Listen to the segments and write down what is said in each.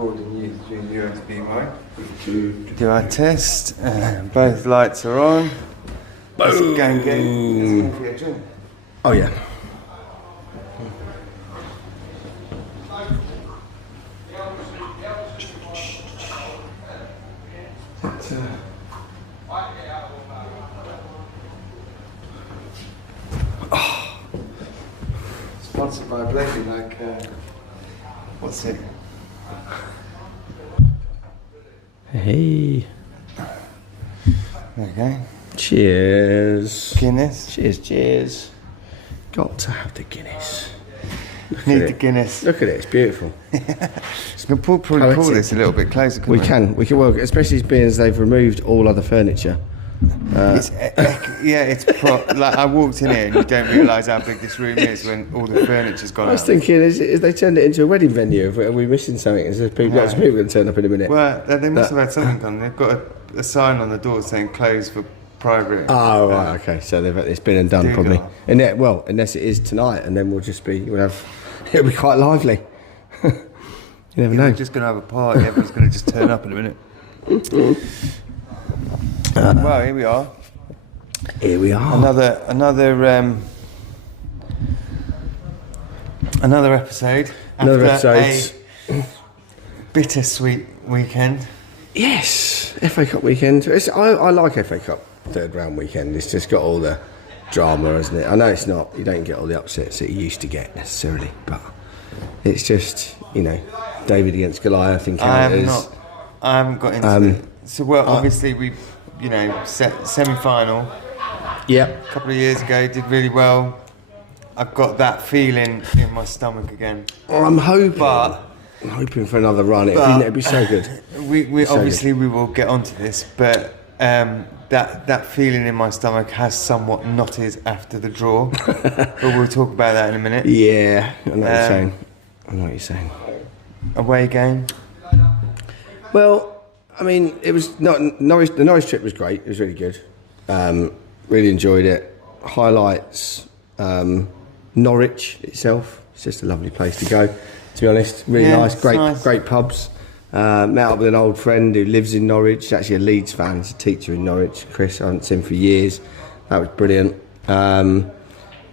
recording using USB mic. Do our test. Both lights are on. Boom. Gang. Oh yeah. Sponsored by Blakey, like, what's it? Hey. Okay. Cheers. Guinness. Cheers. Got to have the Guinness. Need the Guinness. Look at it, it's beautiful. We can probably pull this a little bit closer, couldn't we? We can work, especially being as they've removed all other furniture. It's like I walked in here and you don't realise how big this room is when all the furniture's gone out. I was thinking, is they turned it into a wedding venue? Are we missing something? Is there lots of people going to turn up in a minute? Well, they must have had something on. They've got a sign on the door saying closed for private. Oh, right, okay. So it's been and done probably. And unless it is tonight, and then it'll be quite lively. You never know. We're just going to have a party. Everyone's going to just turn up in a minute. Well, here we are. Another episode. Another after episode. A bittersweet weekend. Yes, FA Cup weekend. I like FA Cup third round weekend. It's just got all the drama, isn't it? I know it's not. You don't get all the upsets that you used to get necessarily, but it's just David against Goliath encounters. I haven't got into it. So obviously we. Semi-final. Yeah. A couple of years ago, did really well. I've got that feeling in my stomach again. Well, I'm hoping for another run. It'd be so good. We obviously we will get onto this, but that feeling in my stomach has somewhat knotted after the draw. But we'll talk about that in a minute. Yeah, I know what you're saying. Away game. Well. I mean, it was Norwich. The Norwich trip was great. It was really good. Really enjoyed it. Highlights: Norwich itself. It's just a lovely place to go. To be honest, really nice. Great pubs. Met up with an old friend who lives in Norwich. He's actually a Leeds fan. He's a teacher in Norwich. Chris, I haven't seen him for years. That was brilliant.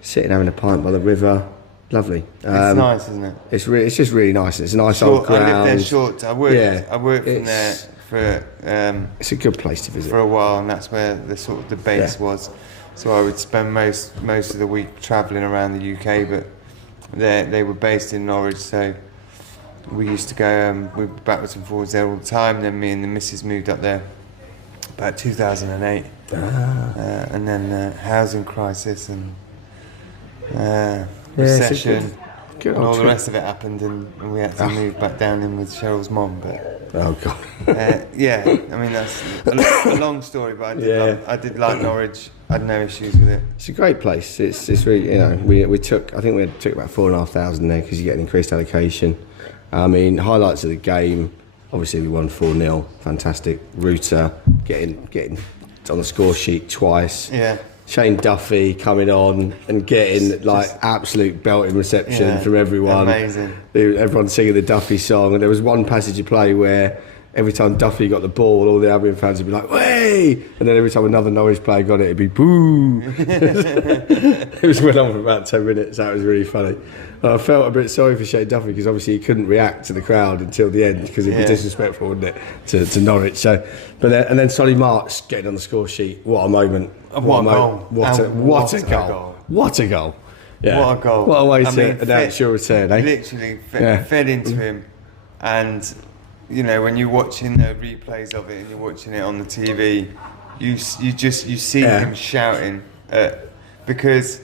Sitting having a pint by the river. Lovely. It's nice, isn't it? It's just really nice. It's a nice old ground. I lived there short. I worked from there. It's a good place to visit for a while, and that's where the base was. So I would spend most of the week travelling around the UK, but they were based in Norwich, so we used to go we were backwards and forwards there all the time. Then me and the missus moved up there about 2008, and then housing crisis and recession. And all the rest of it happened, and we had to move back down in with Cheryl's mom. But oh god, I mean that's a long story, but I did like Norwich. I had no issues with it. It's a great place. It's really we took about 4,500 there because you get an increased allocation. I mean, highlights of the game. Obviously, we won 4-0. Fantastic. Ruta getting on the score sheet twice. Yeah. Shane Duffy coming on and getting absolute belting reception from everyone. Amazing. Everyone singing the Duffy song, and there was one passage of play where every time Duffy got the ball, all the Albion fans would be like, "Way!" And then every time another Norwich player got it, it'd be "Boo!" It went on for about 10 minutes. That was really funny. I felt a bit sorry for Shane Duffy because obviously he couldn't react to the crowd until the end because it'd be disrespectful, wouldn't it, to Norwich? So, and then Solly March getting on the score sheet. What a moment! What a goal! What a goal! What a goal! Yeah. What a goal! What a way to announce your return, eh? Literally fed into him, and when you're watching the replays of it and you're watching it on the TV, you see him shouting because.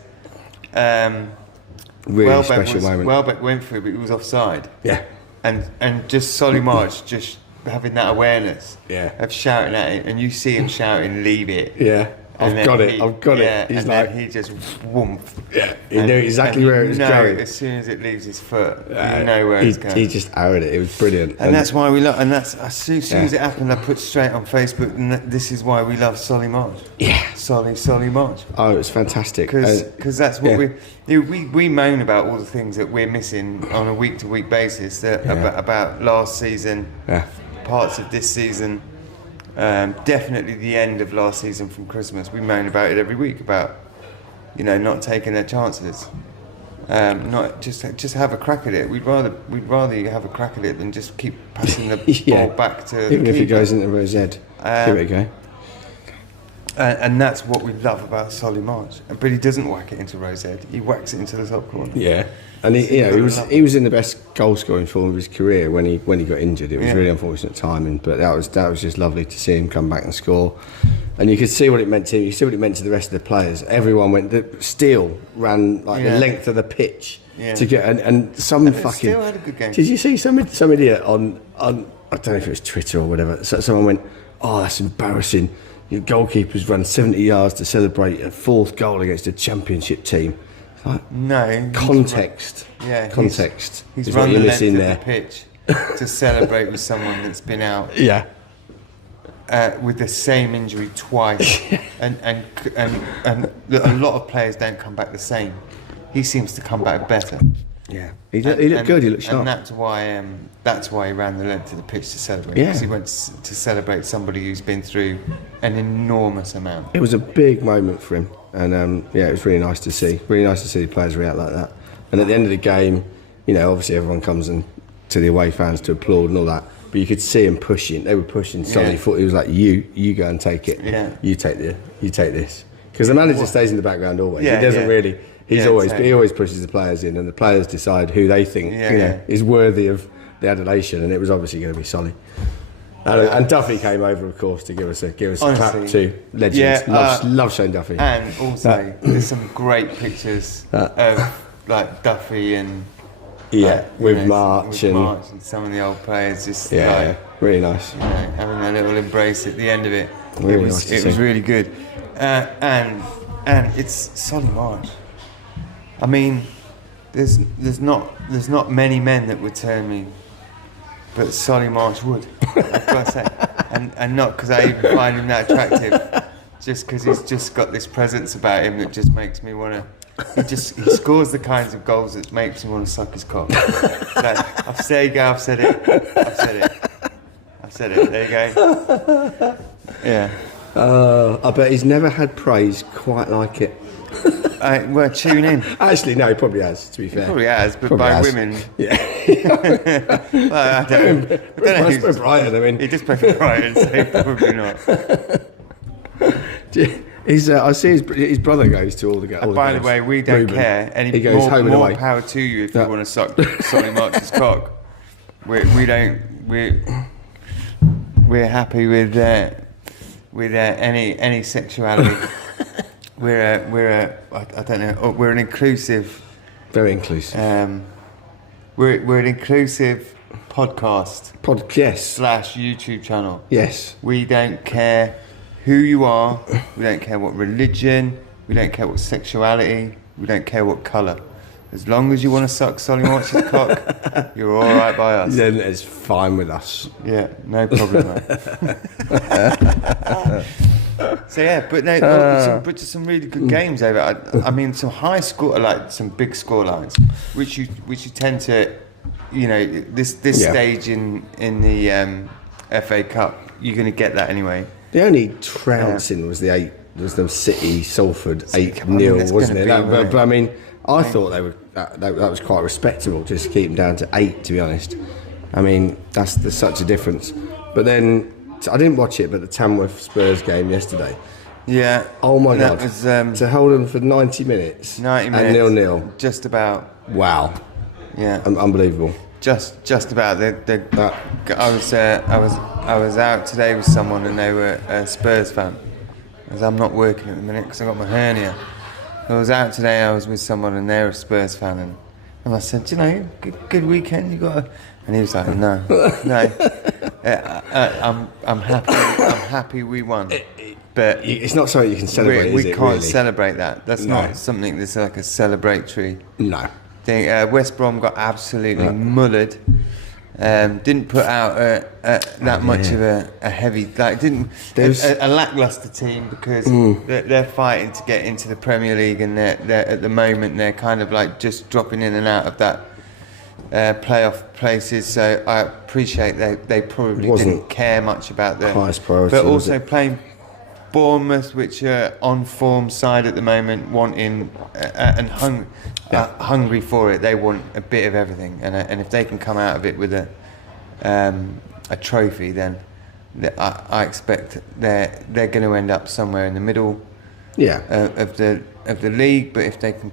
Really special moment. Welbeck went for it, but it was offside. Yeah. And just Solly March just having that awareness of shouting at it, and you see him shouting, "Leave it." Yeah. I've got it. He's and like, then he just whoomp. yeah, he knew exactly where it was going. As soon as it leaves his foot, you know where it's going. He just arrowed it. It was brilliant. And that's why we love. And that's as soon as it happened, I put straight on Facebook. And this is why we love Solly March. Yeah, Solly March. Oh, it was fantastic. Because that's what we moan about all the things that we're missing on a week-to-week basis about last season, parts of this season, definitely the end of last season from Christmas. We moan about it every week about, not taking their chances, not just have a crack at it. We'd rather have a crack at it than just keep passing the ball back to even the if it keeper. goes into Rosette. Give it a go. And that's what we love about Solly March. But he doesn't whack it into Rosette. He whacks it into the top corner. Yeah, and he was in the best goal scoring form of his career when he got injured. It was really unfortunate timing, but that was just lovely to see him come back and score. And you could see what it meant to him. You see what it meant to the rest of the players. Everyone Steele ran like the length of the pitch to get and some fucking. Steele had a good game. Did you see some idiot on I don't know if it was Twitter or whatever? So someone went, "Oh, that's embarrassing. Your goalkeeper's run 70 yards to celebrate a fourth goal against a championship team." Like, no context. Context. He's is run what the you're length missing of there. the pitch to celebrate with someone that's been out with the same injury twice, and a lot of players don't come back the same. He seems to come back better. Yeah, he looked good. He looked sharp. And that's why he ran the length of the pitch to celebrate. Yeah. Because he went to celebrate somebody who's been through an enormous amount. It was a big moment for him, and it was really nice to see. Really nice to see the players react like that. And at the end of the game, obviously everyone comes to the away fans to applaud and all that. But you could see him pushing. They were pushing Solly foot. He was like, "You go and take it. Yeah. You take this." Because the manager stays in the background always. Yeah, he doesn't really. He always pushes the players in, and the players decide who they think is worthy of the adulation. And it was obviously going to be Solly. And Duffy came over, of course, to give us a clap too. Legends. Love Shane Duffy. And also, there's some great pictures of like Duffy and with March and some of the old players. Just really nice. Having a little embrace at the end of it. Really it was really good. And it's Solly March. I mean, there's not many men that would turn me, but Solly March would. I've got to say, and not because I even find him that attractive, just because he's just got this presence about him that just makes me want to. He scores the kinds of goals that makes me want to suck his cock. So, I've said it. There you go. Yeah. I bet he's never had praise quite like it. Well, tune in. Actually, no, he probably has, to be fair. He probably has, but by women. Yeah. Well, I don't know. He must Brighton, I mean. He just played for Brighton, so probably not. I see his brother goes to all the games. By the way, we don't Ruben. care. He goes home and more away. power to you if you want to suck Solly March's cock. We don't. We're happy with any sexuality. I don't know. We're an inclusive. Very inclusive. We're an inclusive podcast. Yes. / YouTube channel. Yes. We don't care who you are. We don't care what religion. We don't care what sexuality. We don't care what colour. As long as you want to suck Solly March's cock, you're all right by us. Then it's fine with us. Yeah, no problem, mate. So yeah, but just some really good games over. I mean, some high score, like some big score lines, which you tend to, this stage in the FA Cup, you're going to get that anyway. The only trouncing was the City Salford 8-0, wasn't it? But I mean, I thought that was quite respectable, just to keep them down to 8. To be honest, I mean there's such a difference. But then I didn't watch it, but the Tamworth Spurs game yesterday. Yeah. Oh my God! Was, to hold them for 90 minutes. 90 minutes. And 0-0. Just about. Wow. Yeah. Unbelievable. Just about. I was out today with someone and they were a Spurs fan. As I'm not working at the minute because I got my hernia. I was out today. I was with someone and they're a Spurs fan and I said, good weekend. You got? And he was like, no. I'm happy. I'm happy we won. but It's not something you can celebrate, we is it, can't really? celebrate that. That's No. not something that's like a celebratory No. thing. West Brom got absolutely mullered. Didn't put out that much of a heavy, like didn't a lackluster team because they're fighting to get into the Premier League, and they're at the moment they're kind of like just dropping in and out of that playoff places. So I appreciate they probably didn't care much about the highest priority, but was also it? playing Bournemouth, which are on form side at the moment, wanting and hungry for it. They want a bit of everything, and if they can come out of it with a trophy, then I expect they're going to end up somewhere in the middle of the league. But if they can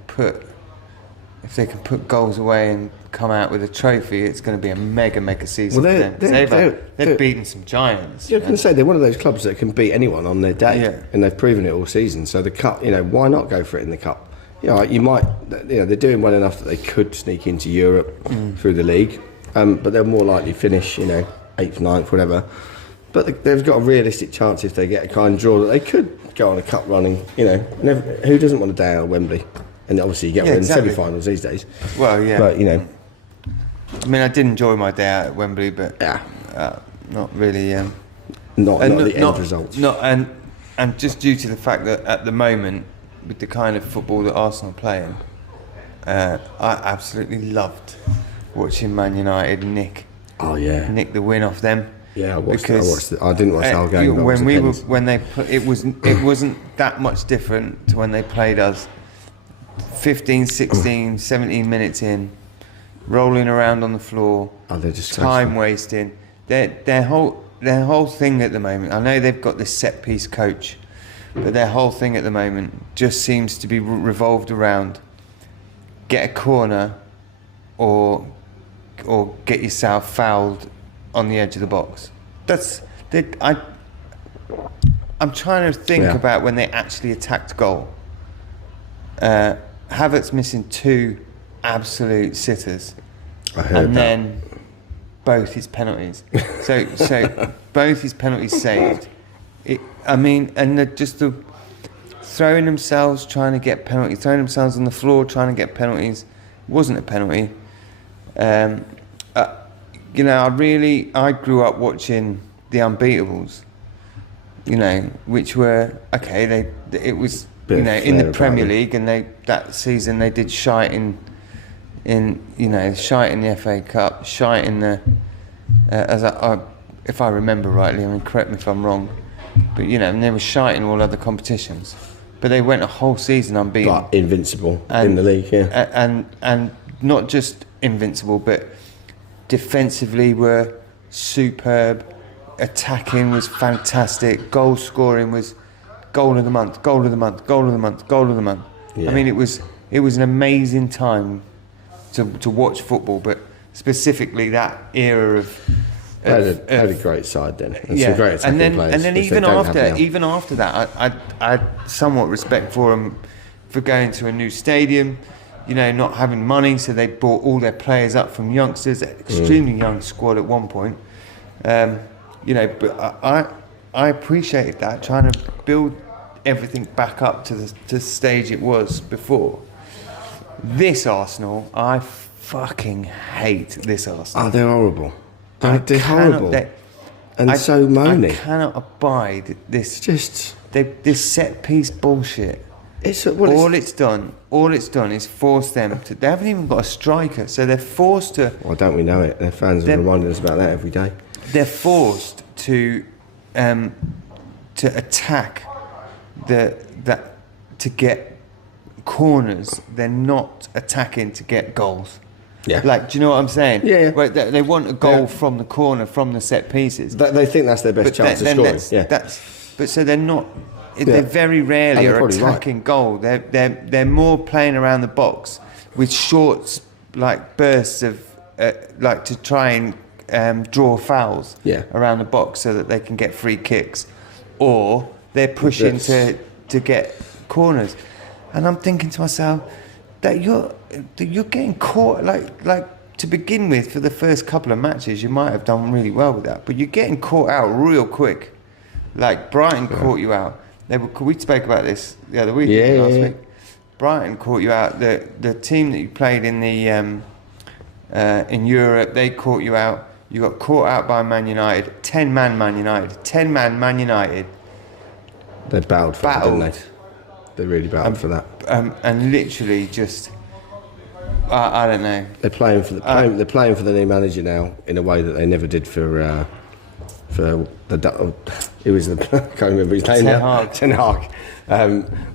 put goals away and come out with a trophy, it's going to be a mega season Well, for them. They've beaten some giants. You're going to say they're one of those clubs that can beat anyone on their day, Yeah. and they've proven it all season. So the cup, why not go for it in the cup? You might, they're doing well enough that they could sneak into Europe through the league, but they'll more likely finish, 8th, 9th, whatever. But they've got a realistic chance if they get a kind draw that they could go on a cup running. Who doesn't want a day out of Wembley? And obviously you get one exactly. in semi-finals these days. Well, yeah. But I mean, I did enjoy my day out at Wembley, but not really. not the end result. And just due to the fact that at the moment, with the kind of football that Arsenal are playing, I absolutely loved watching Man United nick the win off them. Yeah, I watched because it. I didn't watch the whole game. It wasn't that much different to when they played us. 15, 16, 17 minutes in, rolling around on the floor, time wasting. Their whole thing at the moment, I know they've got this set piece coach, but their whole thing at the moment just seems to be revolved around get a corner or get yourself fouled on the edge of the box. I'm trying to think about when they actually attacked goal. Havertz missing 2 absolute sitters, and then both his penalties. So both his penalties saved. Just the throwing themselves, trying to get penalties, throwing themselves on the floor, trying to get penalties. It wasn't a penalty. I grew up watching the Unbeatables. Which were okay. It was. In the Premier League, and that season they did shite in the FA Cup, shite in the if I remember rightly. I mean, correct me if I'm wrong, but and they were shite in all other competitions, but they went a whole season unbeaten, but invincible in the league, and not just invincible, but defensively were superb, attacking was fantastic, goal scoring was. Goal of the month. Yeah. I mean, it was an amazing time to watch football, but specifically that era of had a great side then. Some great attacking players. And then even after that, I had somewhat respect for them for going to a new stadium, not having money, so they brought all their players up from youngsters, an extremely young squad at one point. But I appreciated that, trying to build everything back up to the stage it was before. This Arsenal, I fucking hate this Arsenal. Oh, they're horrible. They're horrible. So moany. I cannot abide this. This set piece bullshit. All it's done is force them to. They haven't even got a striker, so they're forced to. Why don't we know it? Their fans are reminding us about that every day. They're forced to attack to get corners. They're not attacking to get goals. Yeah. Do you know what I'm saying? Yeah. Right, they want a goal from the corner, from the set pieces. They think that's their best chance of scoring. But so they're not. They very rarely are attacking goal. They're more playing around the box with short bursts of to try and draw fouls around the box so that they can get free kicks, or they're pushing to get corners. And I'm thinking to myself that you're getting caught to begin with. For the first couple of matches you might have done really well with that, but you're getting caught out real quick. Brighton caught you out. We spoke about this the other week, last week. Brighton caught you out. The team that you played in the in Europe, they caught you out. You got caught out by Man United. 10-man Man United. 10-man Man United. They battled for that, didn't they? They really battled for that. And literally just, I don't know. They're playing for the new manager now in a way that they never did for the. It was the I can't remember his name now. Ten Hag.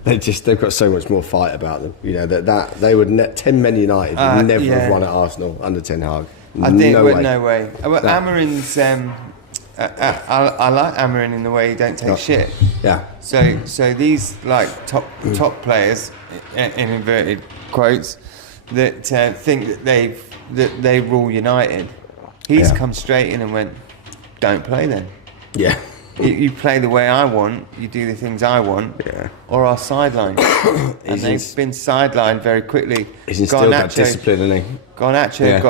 They've got so much more fight about them. You know that they would 10 Men United would never have won at Arsenal under Ten Hag. I think no way. Well, Amarin's. I like Amarin in the way he don't take shit. Yeah. So these like top players, in inverted quotes, that think that they rule United. He's come straight in and went, don't play then. Yeah. You play the way I want. You do the things I want. Yeah. Or I'll sideline. And they've been sidelined very quickly. He's instilled that discipline, isn't he? Garnacho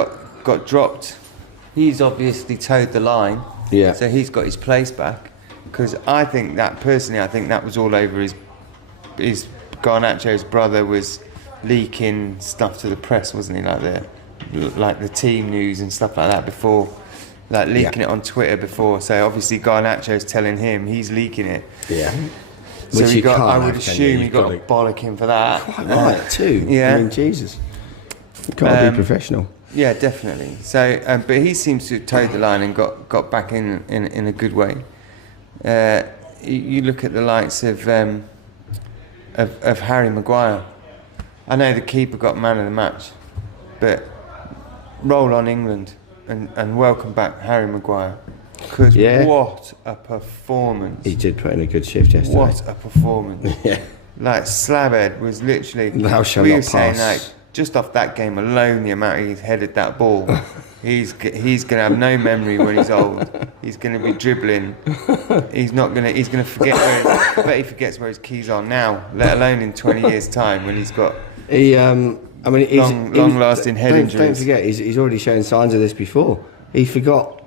got dropped. He's obviously towed the line. Yeah. So he's got his place back. Because I think that was all over his Garnacho's brother was leaking stuff to the press, wasn't he? Like the team news and stuff like that before. Like leaking it on Twitter before. So obviously Garnacho's telling him he's leaking it. Yeah. So I would assume he got a bollocking for that. Quite right too. Yeah. I mean, Jesus. You can't be professional. Yeah, definitely. So, but he seems to have towed the line and got back in a good way. You look at the likes of Harry Maguire. I know the keeper got man of the match, but roll on England and welcome back Harry Maguire. Because what a performance! He did put in a good shift yesterday. What a performance! Yeah. Like Slabhead was literally. Thou shalt we not were saying pass. like just off that game alone, the amount he's headed that ball, he's gonna have no memory when he's old. He's gonna be dribbling. He's gonna forget I bet he forgets where his keys are now, let alone in 20 years' time when he's got. Long-lasting head injuries. Don't forget, he's already shown signs of this before. He forgot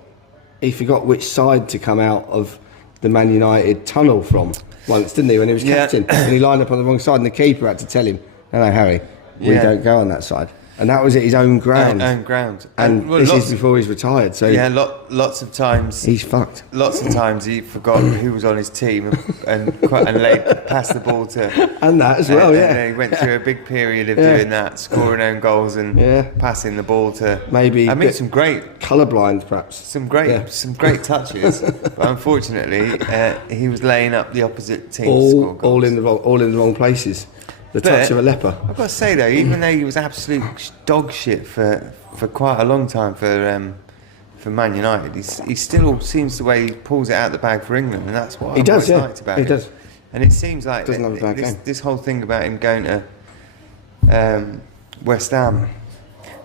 which side to come out of the Man United tunnel from once, didn't he? When he was captain, and he lined up on the wrong side, and the keeper had to tell him, "No, Harry, we don't go on that side." And that was at his own ground. And this is before he's retired. So lots of times he's fucked. Lots of times he forgot who was on his team and passed the ball to. And that as well, And he went through a big period of doing that, scoring own goals and passing the ball to. Maybe. I mean, some great colourblind, perhaps. Some great touches, but unfortunately, he was laying up the opposite team to score goals. all in the wrong places. The touch of a leper. I've got to say though, even though he was absolute dog shit for quite a long time for Man United, he still seems the way he pulls it out the bag for England, and that's what I've always liked about him. He does. And it seems like this whole thing about him going to West Ham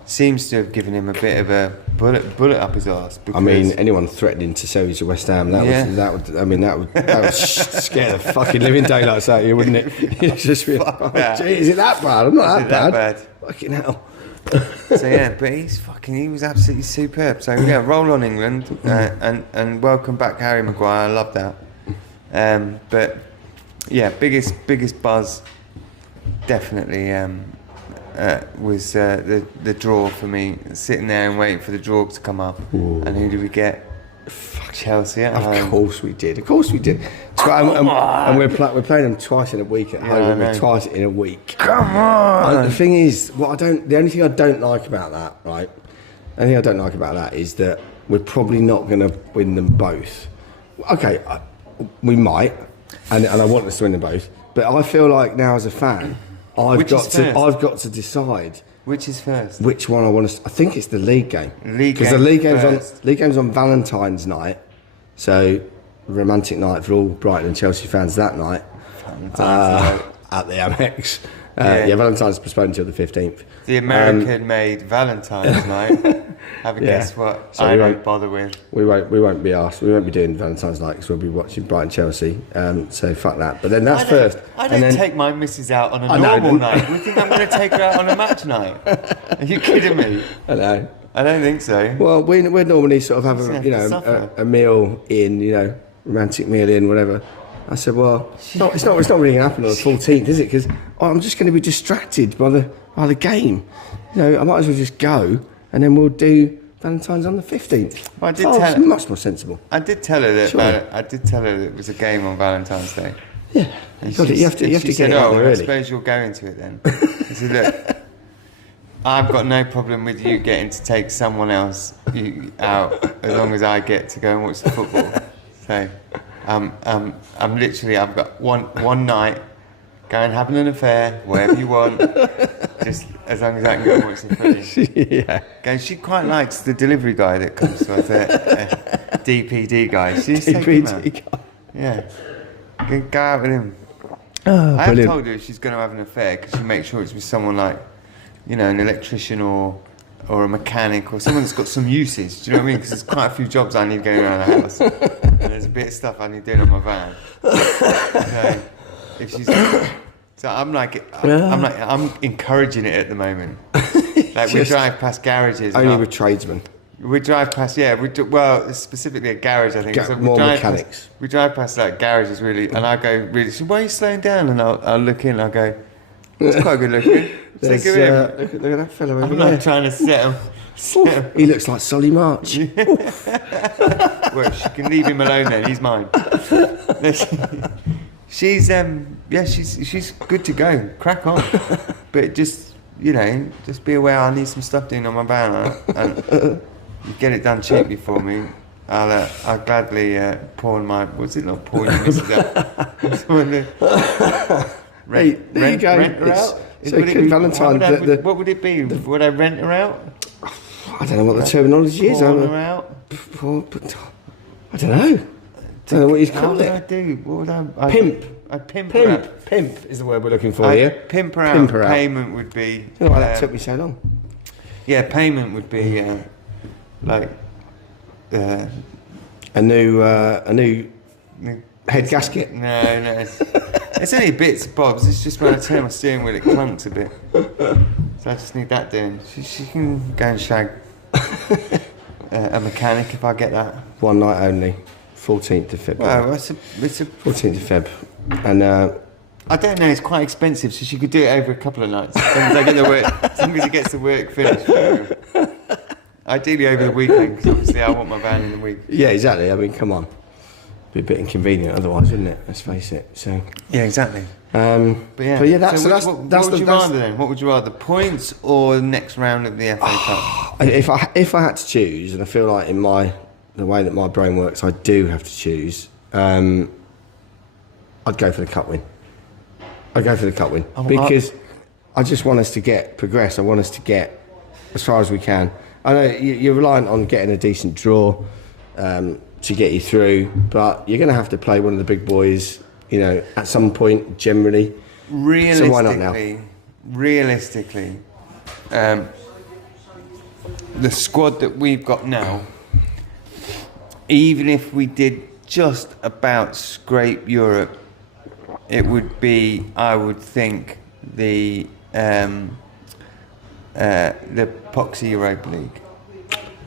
seems to have given him a bit of a bullet up his arse. I mean, anyone threatening to sell you to West Ham, that would scare the fucking living daylights out of you, wouldn't it? You'd just be like, gee, is it that bad? I'm not that bad. Fucking hell. So but he was absolutely superb. So roll on England and welcome back Harry Maguire. I love that. But biggest buzz definitely. Was the draw for me, sitting there and waiting for the draw to come up. Ooh. And who did we get? Chelsea at home. Of course we did. And we're playing them twice in a week at home. Twice in a week. Come on. The thing is, the only thing I don't like about that, right? The only thing I don't like about that is that we're probably not going to win them both. Okay, we might, and I want us to win them both. But I feel like now as a fan. I've got to decide which is first. Which one I want to. I think it's the league game. Because the league game's on Valentine's night, so romantic night for all Brighton and Chelsea fans that night. At the Amex. Valentine's postponed until the 15th. The American-made Valentine's night. Have a guess what so I won't bother with. We won't be asked. We won't be doing Valentine's night because we'll be watching Brighton Chelsea. So fuck that. But then that's first. I don't take my missus out on a normal night. You think I'm going to take her out on a match night? Are you kidding me? I know. I don't think so. Well, we'd normally sort of have a meal in, romantic meal in, whatever. I said, well, it's not really going to happen on the 14th, is it? Because I'm just going to be distracted by the game. You know, I might as well just go, and then we'll do Valentine's on the 15th. Well, I did it's much more sensible. I did tell her that. I did tell her that it was a game on Valentine's Day. Yeah, you have to get it out there I early. suppose you're going to it then. I said, look, I've got no problem with you getting to take someone else out as long as I get to go and watch the football. So, I'm literally, I've got one night, go and have an affair, whatever you want, just as long as I can go and watch the footy. Yeah. And she quite likes the delivery guy that comes to us, a DPD guy. She's DPD guy. Yeah. Go out with him. Oh, I have brilliant. told her if she's going to have an affair, because she makes sure it's with someone like, you know, an electrician or a mechanic or someone that's got some usage. Do you know what I mean? Because there's quite a few jobs I need going around the house, and there's a bit of stuff I need doing on my van. So if she's, so I'm encouraging it at the moment. Like we drive past garages. Only with tradesmen. We drive past, well, specifically a garage, I think. So more mechanics. We drive past like garages, really, and I go, really, so why are you slowing down? And I'll look in, and I'll go, it's quite good looking. Take him in. Look at that fellow over I'm there. not trying to set him. He looks like Solly March. Well, she can leave him alone then, he's mine. She's she's good to go. Crack on. But just, you know, just be aware I need some stuff doing on my van, and you get it done cheaply for me. I'll gladly pawn my, was it not pawn your missus out? There you go. Rent her out? So Valentine. What would it be? Would I rent her out? I don't know what the terminology is. Pawn her out? I don't know. Don't know what you call it. What would I do? What would I Pimp. I pimp her out. Pimp is the word we're looking for here. Pimp her out. Pimp her out. Payment would be. I don't know why that took me so long. Yeah, payment would be like a new head gasket. No, it's only bits and bobs. It's just when I turn my steering wheel, it clunks a bit. So I just need that doing. She can go and shag a mechanic if I get that. One night only, 14th of February. Well, it's a 14th of Feb, and I don't know. It's quite expensive, so she could do it over a couple of nights. As long as I get the work, as long as it gets the work finished. Ideally over the weekend, because obviously I want my van in the week. Yeah, exactly. I mean, come on, be a bit inconvenient otherwise, wouldn't it? Let's face it. So. Yeah, exactly. But yeah, that's what would you rather then? What would you rather, points or the next round of the FA Cup? If I had to choose, and I feel like in the way that my brain works, I do have to choose. I'd go for the cup win. I'd go for the cup win because I just want us to progress. I want us to get as far as we can. I know you're reliant on getting a decent draw to get you through, but you're going to have to play one of the big boys, you know, at some point, generally. Realistically, so why not now? Realistically, the squad that we've got now, even if we did just about scrape Europe, it would be, I would think, the Poxy Europa League.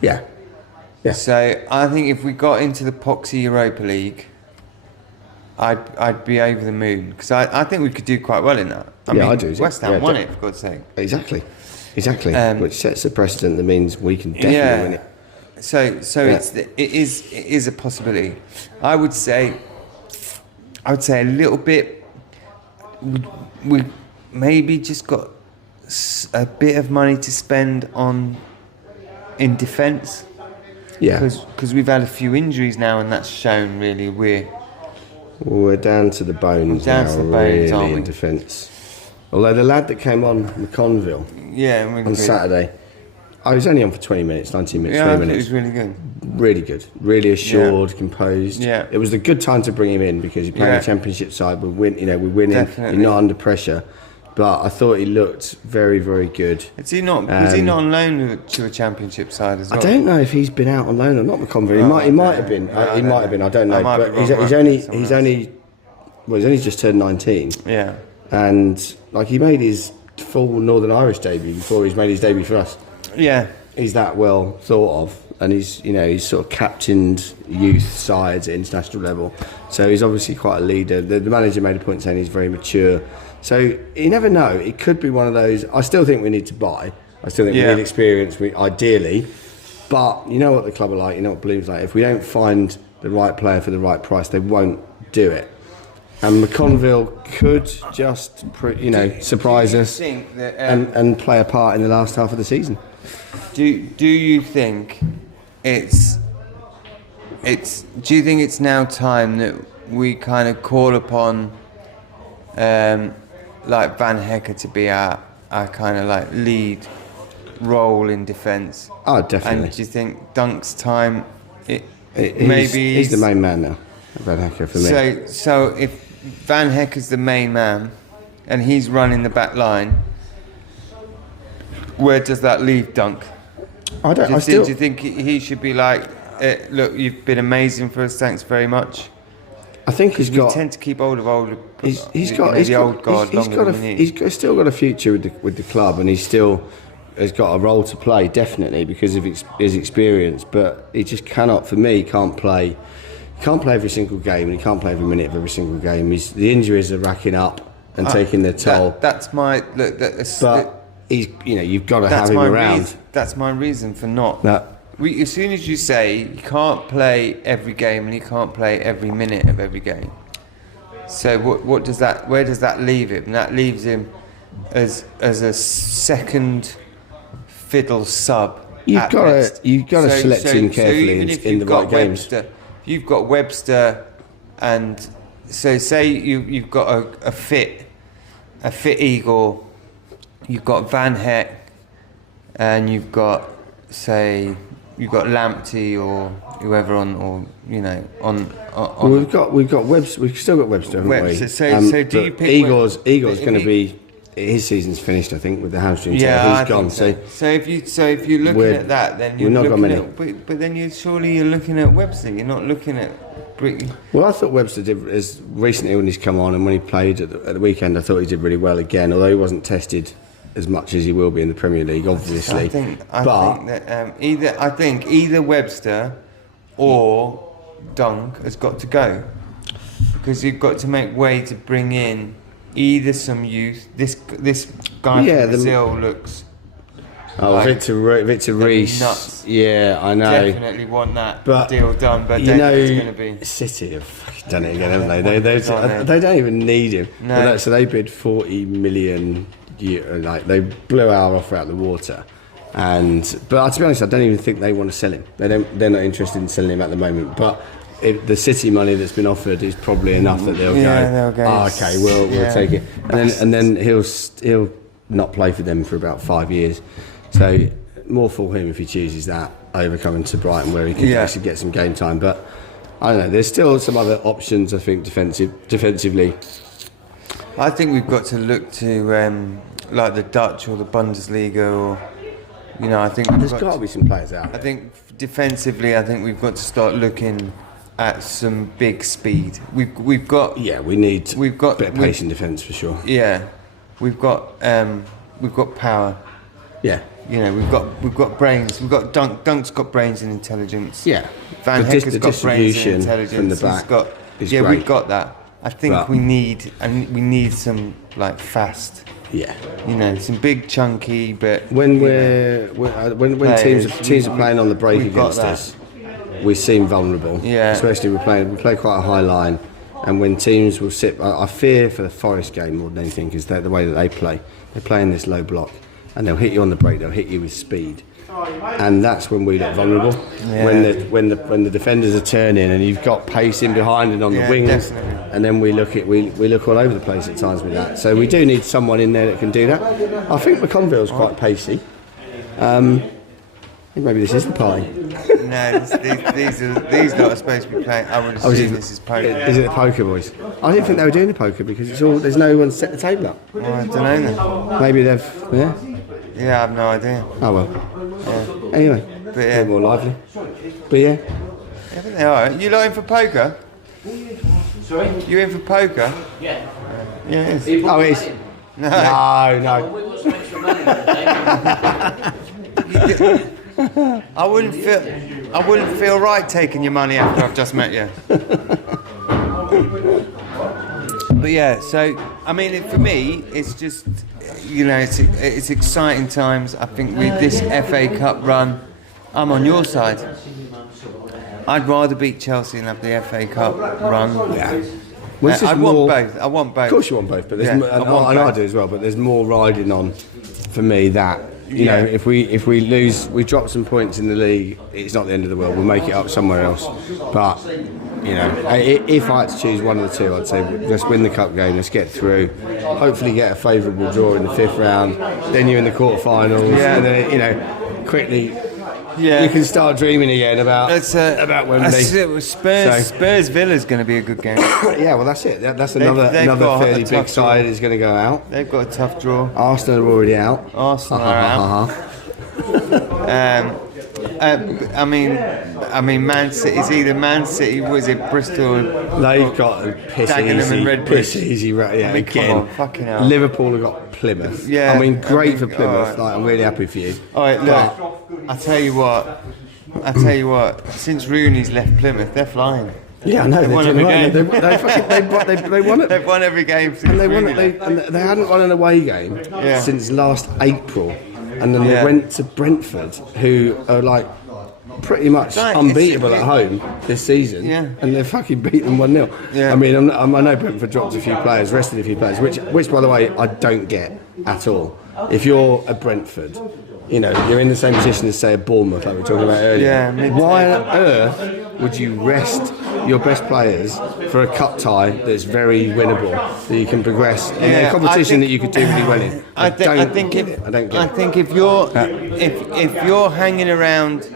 Yeah. So I think if we got into the Poxy Europa League, I'd be over the moon, because I think we could do quite well in that. I mean, I do. West Ham won it, for God's sake. Exactly. Which sets a precedent that means we can definitely win it. So it is a possibility. I would say a little bit. We maybe just got a bit of money to spend in defence. Yeah. Because we've had a few injuries now, and that's shown really we're down to the bones now, really, aren't we? in defence. Although the lad that came on, McConville, on Saturday, I was only on for 20 minutes, 19 minutes, 20 minutes. It was really good. Really good. Really assured, composed. Yeah. It was a good time to bring him in because you're playing a championship side. We're winning. Definitely. You're not under pressure. But I thought he looked very, very good. Was he not on loan to a championship side as well? I don't know if he's been out on loan or not. McConville. He might have been. He might have been. I don't know. But he's only just turned 19. Yeah. And he made his full Northern Irish debut before he's made his debut for us. Yeah. He's that well thought of. and he's sort of captained youth sides at international level. So he's obviously quite a leader. The manager made a point saying he's very mature. So you never know. It could be one of those. I still think we need to buy. I still think we need experience, ideally. But you know what the club are like. You know what Bloom's like. If we don't find the right player for the right price, they won't do it. And McConville could just, surprise us that, and play a part in the last half of the season. Do you think it's? Do you think it's now time that we kind of call upon, like Van Hecker to be our kind of like lead role in defence? Oh, definitely. And do you think Dunk's time? He's the main man now, Van Hecker, for me. So if Van Hecker's the main man, and he's running the back line, where does that leave Dunk? Do you think he should be like, look, you've been amazing for us, thanks very much? I think we tend to keep hold of older. He's still got a future with the club, and he still has got a role to play, definitely, because of his experience. But he just cannot, for me, can't play every single game, and he can't play every minute of every single game. The injuries are racking up and taking their toll. That's my look. You've got to have him around. That's my reason for not. As soon as you say you can't play every game and he can't play every minute of every game, so what does that? Where does that leave him? And that leaves him as a second fiddle sub. You've got to select him carefully in the right games. You've got Webster, and so say you've got a fit Igor, you've got Van Heck, and you've got Lamptey or whoever on. We've got Webster. We've still got Webster, haven't we? So do you pick Igor's going to be? His season's finished, I think, with the hamstring. Yeah, he's gone. So if you're looking at that, then you're looking at. But then you're looking at Webster. You're not looking at. Well, I thought Webster did as recently when he's come on, and when he played at the weekend, I thought he did really well again. Although he wasn't tested as much as he will be in the Premier League, obviously. I think that either Webster or Dunk has got to go, because you've got to make way to bring in either some youth. This guy from Brazil looks. Oh, like Victor Reese. Nuts. Yeah, I know. Definitely want that deal done, but it's going to be. City have fucking done it again, haven't they? They don't even need him. No. So they bid 40 million. They blew our offer out of the water. But to be honest, I don't even think they want to sell him. They're not interested in selling him at the moment. But if the City money that's been offered is probably enough that they'll go. Oh, okay, we'll take it. And then he'll not play for them for about 5 years. So more for him if he chooses that over coming to Brighton, where he can actually get some game time. But I don't know. There's still some other options, I think, defensively. I think we've got to look to like the Dutch or the Bundesliga, or I think there's got to be some players out. I think defensively, we've got to start looking at some big speed. We've got we need a bit of pace in defence for sure. Yeah, we've got power. Yeah. We've got brains. We've got Dunk's got brains and intelligence. Yeah. Van Hecker's got brains and intelligence. From the back great. We've got that. I think we need some like fast. Yeah. Some big chunky, but when teams are playing on the break against us, we seem vulnerable. Yeah. Especially we play quite a high line, and when teams will sit, I fear for the Forest game more than anything, is the way that they play. They play in this low block, and they'll hit you on the break. They'll hit you with speed, and that's when we look vulnerable. Yeah. When the defenders are turning, and you've got pace in behind and on the wings, and then we look all over the place at times with that. So we do need someone in there that can do that. I think McConville's quite pacey. Maybe this is the party. No, these lot are supposed to be playing. I would assume this is poker. Is it the poker boys? I didn't think they were doing the poker because there's no one set the table up. Well, I don't know then. Maybe they've. Yeah. Yeah, I have no idea. Oh well. Yeah. Anyway, but a bit more lively. But yeah. I think they are. You lot in for poker? Sorry? You in for poker? Yeah. Yeah, it is. Oh, it is. No. No. We want some extra money. I wouldn't feel right taking your money after I've just met you. But yeah, so I mean, for me, it's just, you know, it's exciting times. I think with this FA Cup run, I'm on your side. I'd rather beat Chelsea and have the FA Cup run. Yeah. Well, it's just I want both. I want both. Of course you want both, but there's Yeah, and I do as well. But there's more riding on for me that you know if we lose, we drop some points in the league. It's not the end of the world. We'll make it up somewhere else. But you know, if I had to choose one of the two, I'd say let's win the cup game. Let's get through. Hopefully, get a favourable draw in the 5th round. Then you're in the quarterfinals, and then you know quickly. Yeah. You can start dreaming again about Wembley. Spurs Villa's going to be a good game. Yeah, well that's it. That's another fairly big side is going to go out. They've got a tough draw. Arsenal are already out. Arsenal are out. I mean, Man City is either Man City, was it Bristol? They've got a piss easy. Yeah, again. Come on, fucking hell. Liverpool have got Plymouth. Yeah, I mean, great for Plymouth. Right. Like, I'm really happy for you. All right, look. I tell you what. Since Rooney's left Plymouth, they're flying. Yeah, I know. They won every game. They won it. They've won every game since And they won Rooney it. left. They hadn't won an away game since last April, and then they went to Brentford, who are like pretty much unbeatable at home this season, and they've fucking beat them 1-0. Yeah. I mean, I know Brentford dropped a few players, rested a few players, which by the way I don't get at all. If you're a Brentford, you know you're in the same position as say a Bournemouth, like we were talking about earlier. Yeah, why on earth would you rest your best players for a cup tie that's very winnable, that you can progress in a competition that you could do really well in? I don't get it. I think if you're hanging around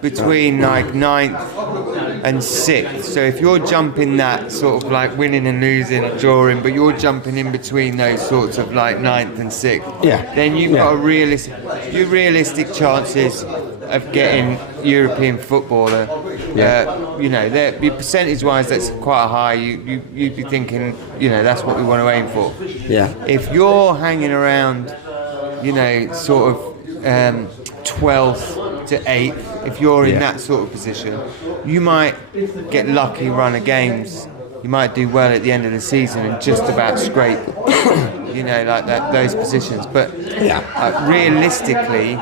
between like 9th and 6th, so if you're jumping that sort of like winning and losing and drawing, but you're jumping in between those sorts of like 9th and 6th, then you've got realistic chances of getting European footballer. You know, percentage-wise, that's quite high. You'd be thinking, you know, that's what we want to aim for. Yeah. If you're hanging around, you know, sort of 12th to 8th, if you're in that sort of position, you might get lucky run of games. You might do well at the end of the season and just about scrape, you know, like those positions. But realistically,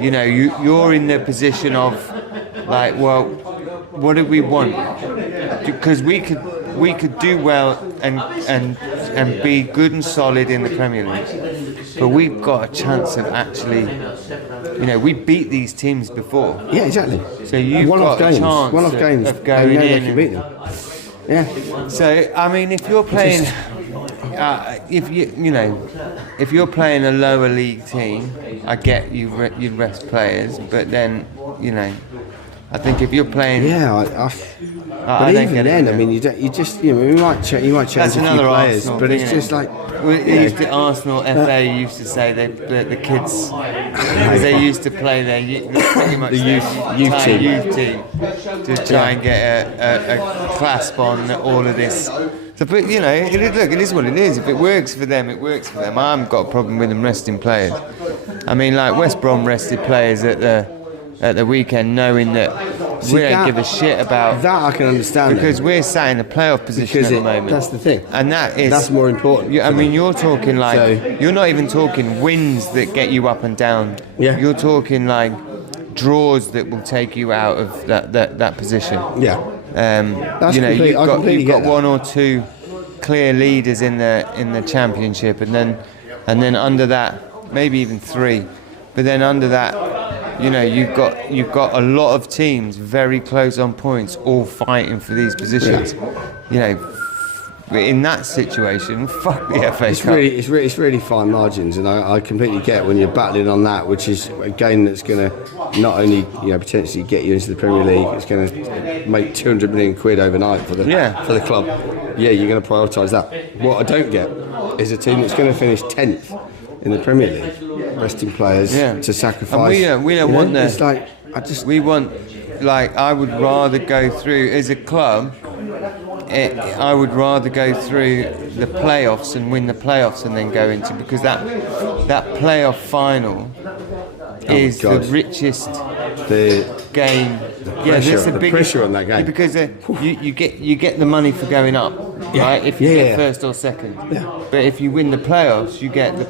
you know, you're in the position of like, well, what do we want? Because we could do well and be good and solid in the Premier League, but we've got a chance of actually, you know, we beat these teams before. Yeah, exactly. So you've got a chance of going in. Beat them. Yeah. So I mean, if you're playing, if you're playing a lower league team, I get you rest players, but then you know, I think if you're playing, but even then, I mean, you might change a few players, but it's just like. Arsenal FA used to say the kids, because they used to play their pretty much the youth team to try and get a clasp on all of this. So, but you know, it is what it is. If it works for them, it works for them. I haven't got a problem with them resting players. I mean, like West Brom rested players at the weekend, knowing that we don't give a shit about that. I can understand because we're sat in a playoff position at the moment. That's the thing, and that's more important. I mean, you're talking like you're not even talking wins that get you up and down. Yeah, you're talking like draws that will take you out of that position. Yeah, you know, you've got one or two clear leaders in the championship, and then under that maybe even 3, but then under that. You know, you've got a lot of teams very close on points, all fighting for these positions. You know, in that situation, fuck the FA Cup. It's really fine margins, and I completely get when you're battling on that, which is a game that's going to not only potentially get you into the Premier League, it's going to make 200 million quid overnight for the club. Yeah, you're going to prioritise that. What I don't get is a team that's going to finish 10th in the Premier League, resting players to sacrifice. And we don't want that. It's like we want, like, I would rather go through as a club. I would rather go through the playoffs and win the playoffs and then go into, because that playoff final is the God. richest The game. pressure- the the biggest- pressure on that game. because you get the money for going up, right? If you get first or second. But if you win the playoffs, you get the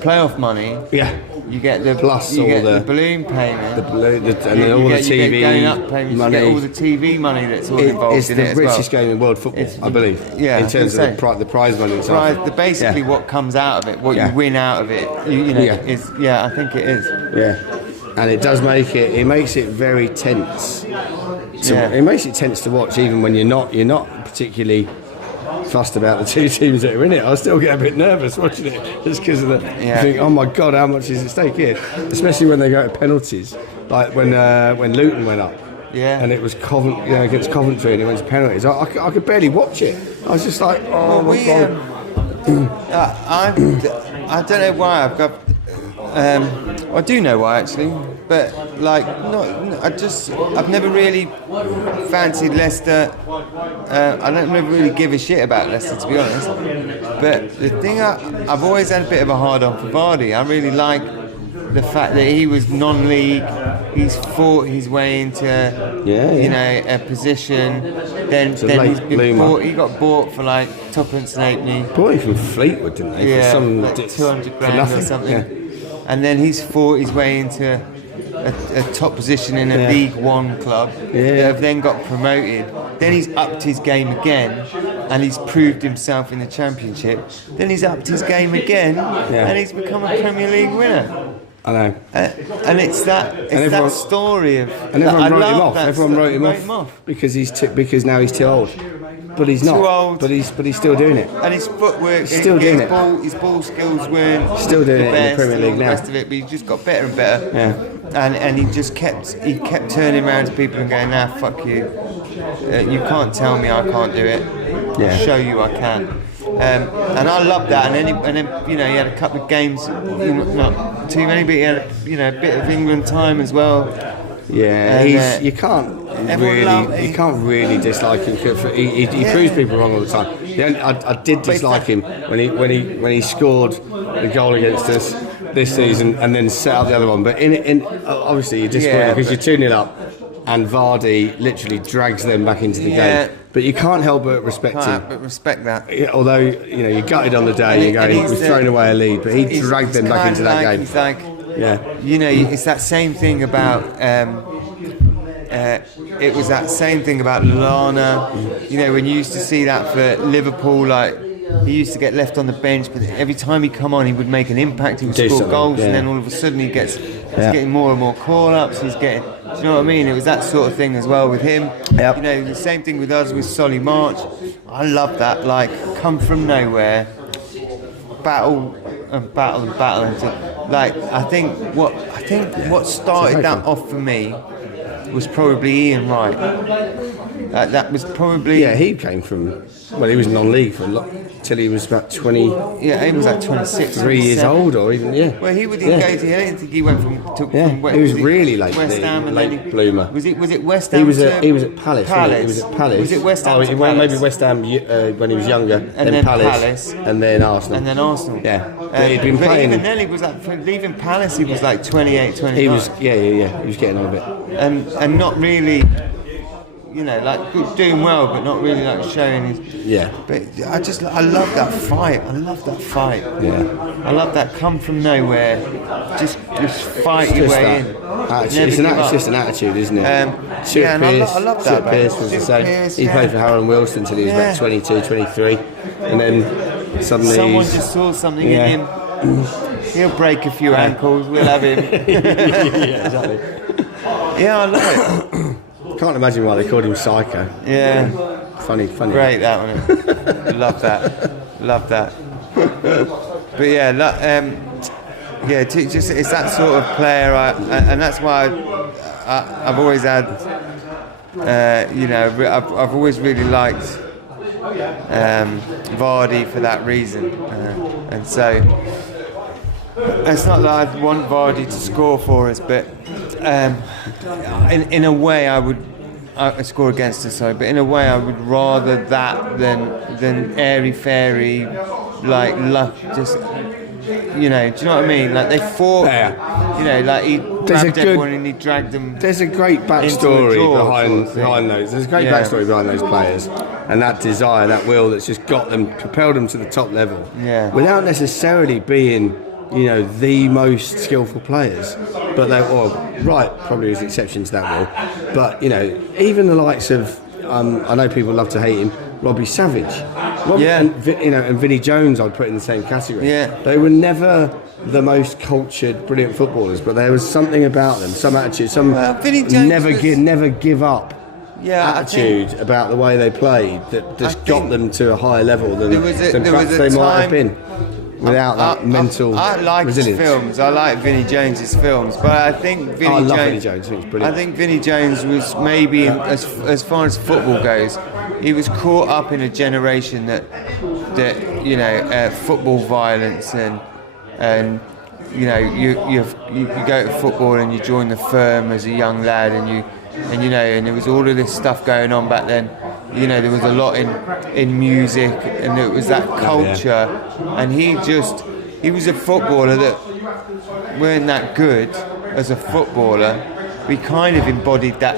playoff money. yeah. You get the Plus you all get the- balloon payment. And then all the you get TV going up payments. money. You get all the TV money that's all involved It's in the it as well. richest game in world football, It's- I believe. yeah, in I terms was of gonna the prize money. And stuff. Right, basically Yeah. what comes out of it, what Yeah. you win out of it, is I think it is. Yeah, and it does make it. It makes it very tense. It makes it tense to watch, even when you're not particularly fussed about the two teams that are in it. I still get a bit nervous watching it just because of the. You think, oh my God, how much is at stake here? Especially when they go to penalties, like when Luton went up. Yeah. And it was against Coventry, and it went to penalties. I could barely watch it. I was just like, oh my God. I don't know why I've got. I do know why actually, but I've never really fancied Leicester. I don't never really give a shit about Leicester, to be honest. But the thing I've always had a bit of a hard on for Vardy. I really like the fact that he was non-league. He's fought his way into a position. Then he's been bloomer. bought. He got bought for like tuppence and halfpenny. Bought him from Fleetwood, didn't they? Yeah, for some like 200 for grand nothing. or something. Yeah. And then he's fought his way into a top position in a League One club. Yeah. That have then got promoted. Then he's upped his game again, and he's proved himself in the Championship. Then he's upped his game again, and he's become a Premier League winner. I know. And it's that everyone- story of. And everyone I wrote him love off. that Everyone stuff. wrote him off because because now he's too old. But he's not. Too old. But he's still doing it. And his footwork, Still doing it. his ball skills weren't Still doing the it in the best Premier and League all the now. rest of it, but he just got better and better. Yeah. And he just kept turning around to people and going, nah, fuck you. You can't tell me I can't do it. Yeah. I'll show you I can. And I love that. And then he had a couple of games, not too many, but he had a bit of England time as well. Yeah, And, you can't everyone you can't really dislike him. He proves people wrong all the time. I did dislike him when he scored the goal against us this season and then set up the other one. But in obviously you're disappointed because you're 2-0 up, and Vardy literally drags them back into the game. But you can't help but respect him. But respect that. Yeah, although you're gutted on the day, you're going, we've thrown away a lead, but he dragged them back into that game. He's like, Yeah. it's that same thing about. It was that same thing about Lallana. When you used to see that for Liverpool, like he used to get left on the bench, but every time he come on, he would make an impact. He would score something, goals, yeah. and then all of a sudden he's getting more and more call-ups. He's getting, do you know what I mean? It was that sort of thing as well with him. Yep. The same thing with us with Solly March. I love that. Like, come from nowhere, battle until, like I think what started that off for me was probably Ian Wright. That was probably He came from, he was non-league for a lot, till he was about 20. Yeah, he was like 26, 3 years 27. old, or even Well, he would go to. I don't think he went from. He was really late West Ham and late then he, bloomer. Was it West Ham? He was at Palace. Palace. He was at Palace. Was it West Ham? Oh, to he went Palace? maybe West Ham when he was younger, And then Palace. and then Arsenal. And then Arsenal. Yeah. But he'd been playing. Even then, he was like, for leaving Palace, he was like 28, 29. He was, yeah. He was getting on a bit. And not really, like doing well, but not really like showing his. Yeah. But I love that fight. I love that fight. Yeah. I love that come from nowhere, just fight your way in. Attitude. It's just an attitude, isn't it? Stuart and Pearce, I love that. Stuart man. Pearce was the Stuart same. Pearce, He played for Harold Wilson until he was about 22, 23, and then suddenly someone just saw something in him. He'll break a few ankles. We'll have him. yeah, exactly. Yeah, I love it. Can't imagine why they called him Psycho. Yeah, Funny. great that one. Love that. But it's that sort of player, and that's why I've always had. I've always really liked Vardy for that reason, and so it's not that I want Vardy to score for us, but in a way I would score against us. But in a way I would rather that than airy fairy like luck. Just you know, do you know what I mean? Like they fought, Yeah. you know, like he There's a grabbed good- everyone and he dragged them. There's a great Into a backstory draw behind sort of thing. behind those. There's a great Yeah. backstory behind those players, and that desire, that will, that's just got them, propelled them to the top level. Yeah. Without necessarily being, you know, the most skillful players, but they, or right, probably was an exception to that rule. But you know, even the likes of, I know people love to hate him, Robbie Savage, Yeah. and, you know, and Vinnie Jones, I'd put in the same category. Yeah. They were never the most cultured, brilliant footballers, but there was something about them, some attitude, some Vinnie Jones never was- never give up Yeah, attitude about the way they played that just got think them to a higher level than, there was a- than there perhaps was a they might have time- been without that mental I like resilience. his films. I like Vinnie Jones's films, but I think Vinnie I love Jones. Vinnie Jones. I think he's brilliant. I think Vinnie Jones was maybe, as far as football goes, he was caught up in a generation that you know, football violence and you know, you go to football and you join the firm as a young lad and you know, and there was all of this stuff going on back then. You know, there was a lot in music and there was that culture, and he was a footballer that weren't that good as a footballer. We kind of embodied that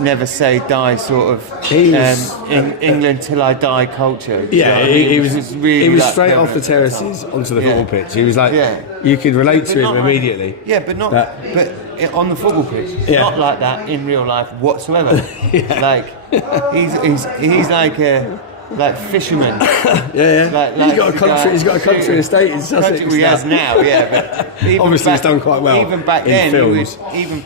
never say die sort of He was- in England till I die culture. Do you know Yeah, what I mean? he Which was really he was like straight off the prevalent. terraces onto the Yeah. football pitch. He was like, Yeah. you could relate to But him not like- immediately. Yeah, but not. That- But on the football pitch, Yeah. not like that in real life whatsoever. Like he's like a fisherman. Yeah, Like he's got a country. He's got a country shooting. estate in Sussex. Country he has now, yeah. But even Obviously, he's done quite well Even back in then, films. he would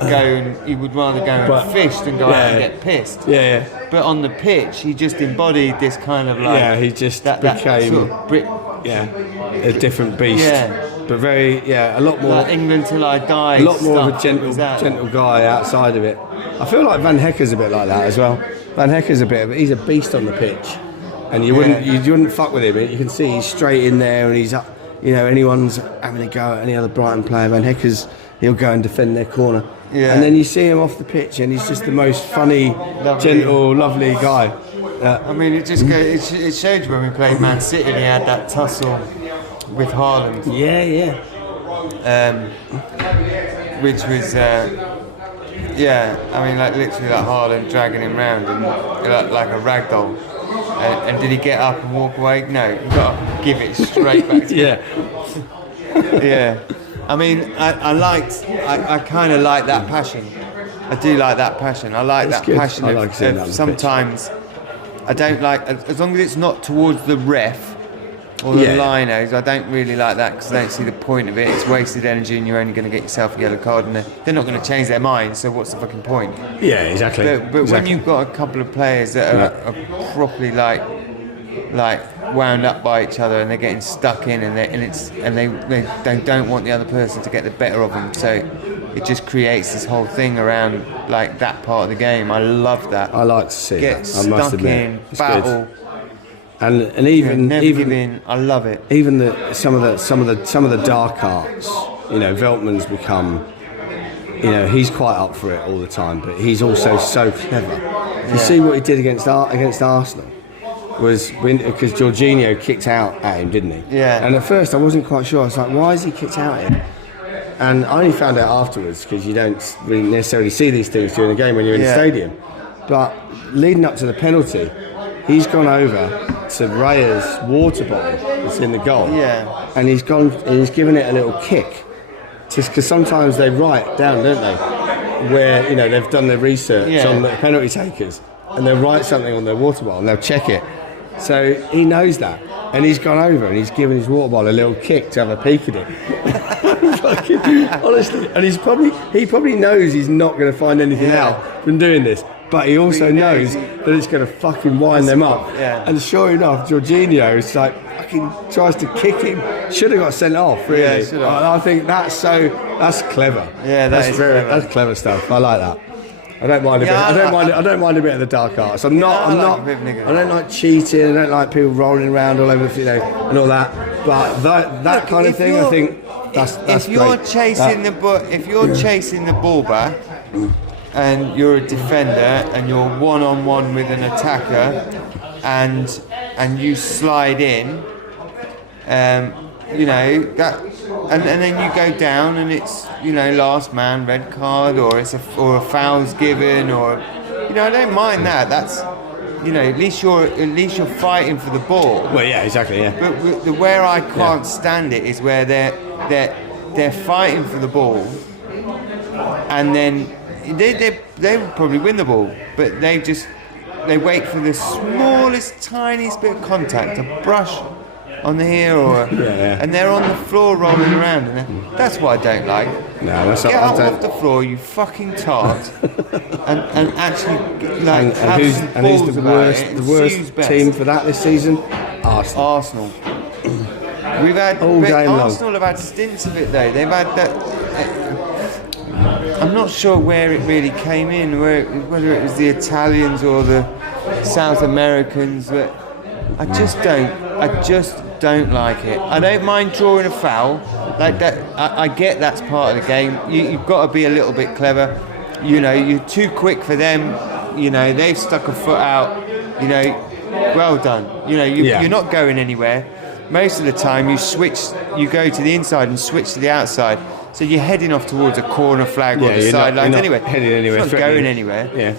go and he would rather go But- and fish than go out and yeah. get pissed. Yeah, But on the pitch, he just embodied this kind of like. Yeah, he just that became- sort of Brit. yeah, a different beast. Yeah. But very, a lot more. Like England till I die. A lot more of a stuff was that. gentle guy outside of it. I feel like Van Hecker's a bit like that as well. Van Hecker's he's a beast on the pitch, and you wouldn't fuck with him. You can see he's straight in there, and he's up. You know, anyone's having a go at any other Brighton player, Van Hecker's, he'll go and defend their corner. Yeah. And then you see him off the pitch, and he's just the most funny, gentle, lovely guy. I mean, it just it showed you when we played Man City, and he had that tussle with Haaland. Yeah. Which was, I mean, like literally like Haaland dragging him round and like a rag doll. And did he get up and walk away? No, you got to give it straight back to him. Yeah. I mean, I kind of like that passion. I do like that passion. I like That's that good. passion I like seeing that on the pitch. sometimes I don't like, as long as it's not towards the ref or the Yeah. linos, I don't really like that because I don't see the point of it. It's wasted energy and you're only going to get yourself a yellow card and they're not going to change their mind, so what's the fucking point? Yeah, exactly. But when Exactly. you've got a couple of players that are properly like wound up by each other and they're getting stuck in and they don't want the other person to get the better of them, so it just creates this whole thing around like that part of the game. I love that. I like to see Get that. I must stuck admit, in, it's battle, good. And even never give even in. I love it. even some of the dark arts. You know, Veltman's become. You know, he's quite up for it all the time, but he's also so clever. You see what he did against Arsenal was because Jorginho kicked out at him, didn't he? Yeah. And at first I wasn't quite sure. I was like, why is he kicked out at him? And I only found out afterwards because you don't really necessarily see these things during the game when you're in the Yeah. stadium. But leading up to the penalty, he's gone over to Raya's water bottle that's in the goal. Yeah. And he's given it a little kick. Just because sometimes they write down, don't they, where, you know, they've done their research Yeah. on the penalty takers, and they'll write something on their water bottle and they'll check it. So he knows that, and he's gone over and he's given his water bottle a little kick to have a peek at it. Fucking, honestly, and he probably knows he's not going to find anything Yeah. out from doing this, but he also knows that it's going to fucking wind them up. Yeah. And sure enough, Jorginho is like fucking tries to kick him. Should have got sent off. Really, Yeah, should have. I think that's clever. Yeah, that's is clever. That's clever stuff. I like that. I don't mind a bit. Yeah, I don't mind a bit of the dark arts. I'm not. I I'm like not. a bit of nigger. I don't like cheating. I don't like people rolling around all over, and all that. But that kind of If thing, I you're- think that's if you're great. chasing if you're chasing the ball back and you're a defender and you're one-on-one with an attacker and you slide in You know that, and then you go down and it's last man red card, or a foul's given, or I don't mind that. That's at least you're fighting for the ball. Well, yeah, exactly, yeah. But where I can't stand it is where they're fighting for the ball, and then they will probably win the ball, but they wait for the smallest, tiniest bit of contact, a brush on the heel, and they're on the floor rolling around, and that's what I don't like. No, that's Get not. up off the floor, you fucking tart, and actually And who's the worst team for that this season? Arsenal. We've had All game long. Arsenal have had stints of it though. They've had that. I'm not sure where it really came in, whether it was the Italians or the South Americans, but I just don't like it. I don't mind drawing a foul like that. I get that's part of the game. You've got to be a little bit clever. You're too quick for them. They've stuck a foot out. Well done. You're not going anywhere. Most of the time you go to the inside and switch to the outside. So you're heading off towards a corner flag or the sidelines anyway. Heading anywhere. It's not going anywhere. Yeah.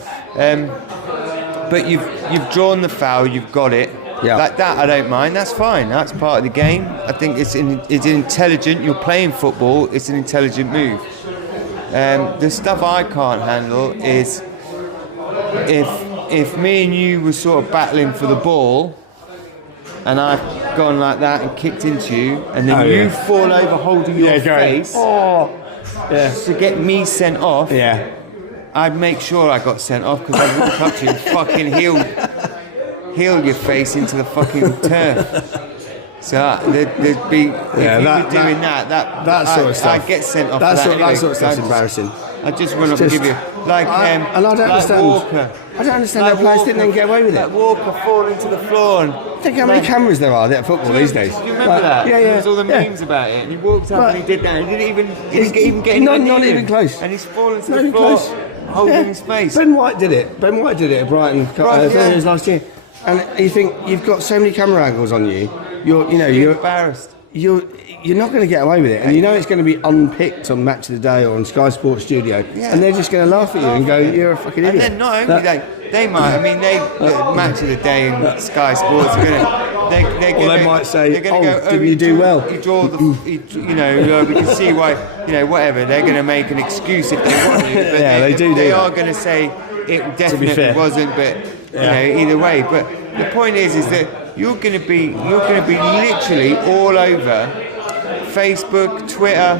But you've drawn the foul. You've got it. Yeah. Like that, I don't mind. That's fine. That's part of the game. I think it's intelligent. You're playing football. It's an intelligent move. The stuff I can't handle is if me and you were sort of battling for the ball, and I've gone like that and kicked into you, and then you fall over holding your face to get me sent off. Yeah. I'd make sure I got sent off because I'd walk up to you and fucking heel your face into the fucking turf. So there'd be if you were doing that sort of stuff. I'd get sent off. That for sort that of stuff's embarrassing. I just run up and give you and I don't understand. Walker. I don't understand how players didn't then get away with it. Like Walker falling to the floor and. Think how many cameras there are at football these days. Do you remember that? Yeah. There was all the memes about it, and he walked up and he did that. And he didn't even get not even close. And he's fallen to the floor, holding his face. Ben White did it. Ben White did it at Brighton last year. And you think you've got so many camera angles on you. You're embarrassed. You're not going to get away with it, and it's going to be unpicked on Match of the Day or on Sky Sports Studio, and they're just going to laugh at you and go, "You're a fucking idiot." And then not only they might. I mean, Match of the Day and Sky Sports are going to. They might say, they're going to go, did you do well? You draw the. We can see why. Whatever. They're going to make an excuse if they want to. But they do. They are going to say it definitely wasn't, but either way. But the point is that you're going to be literally all over Facebook, Twitter,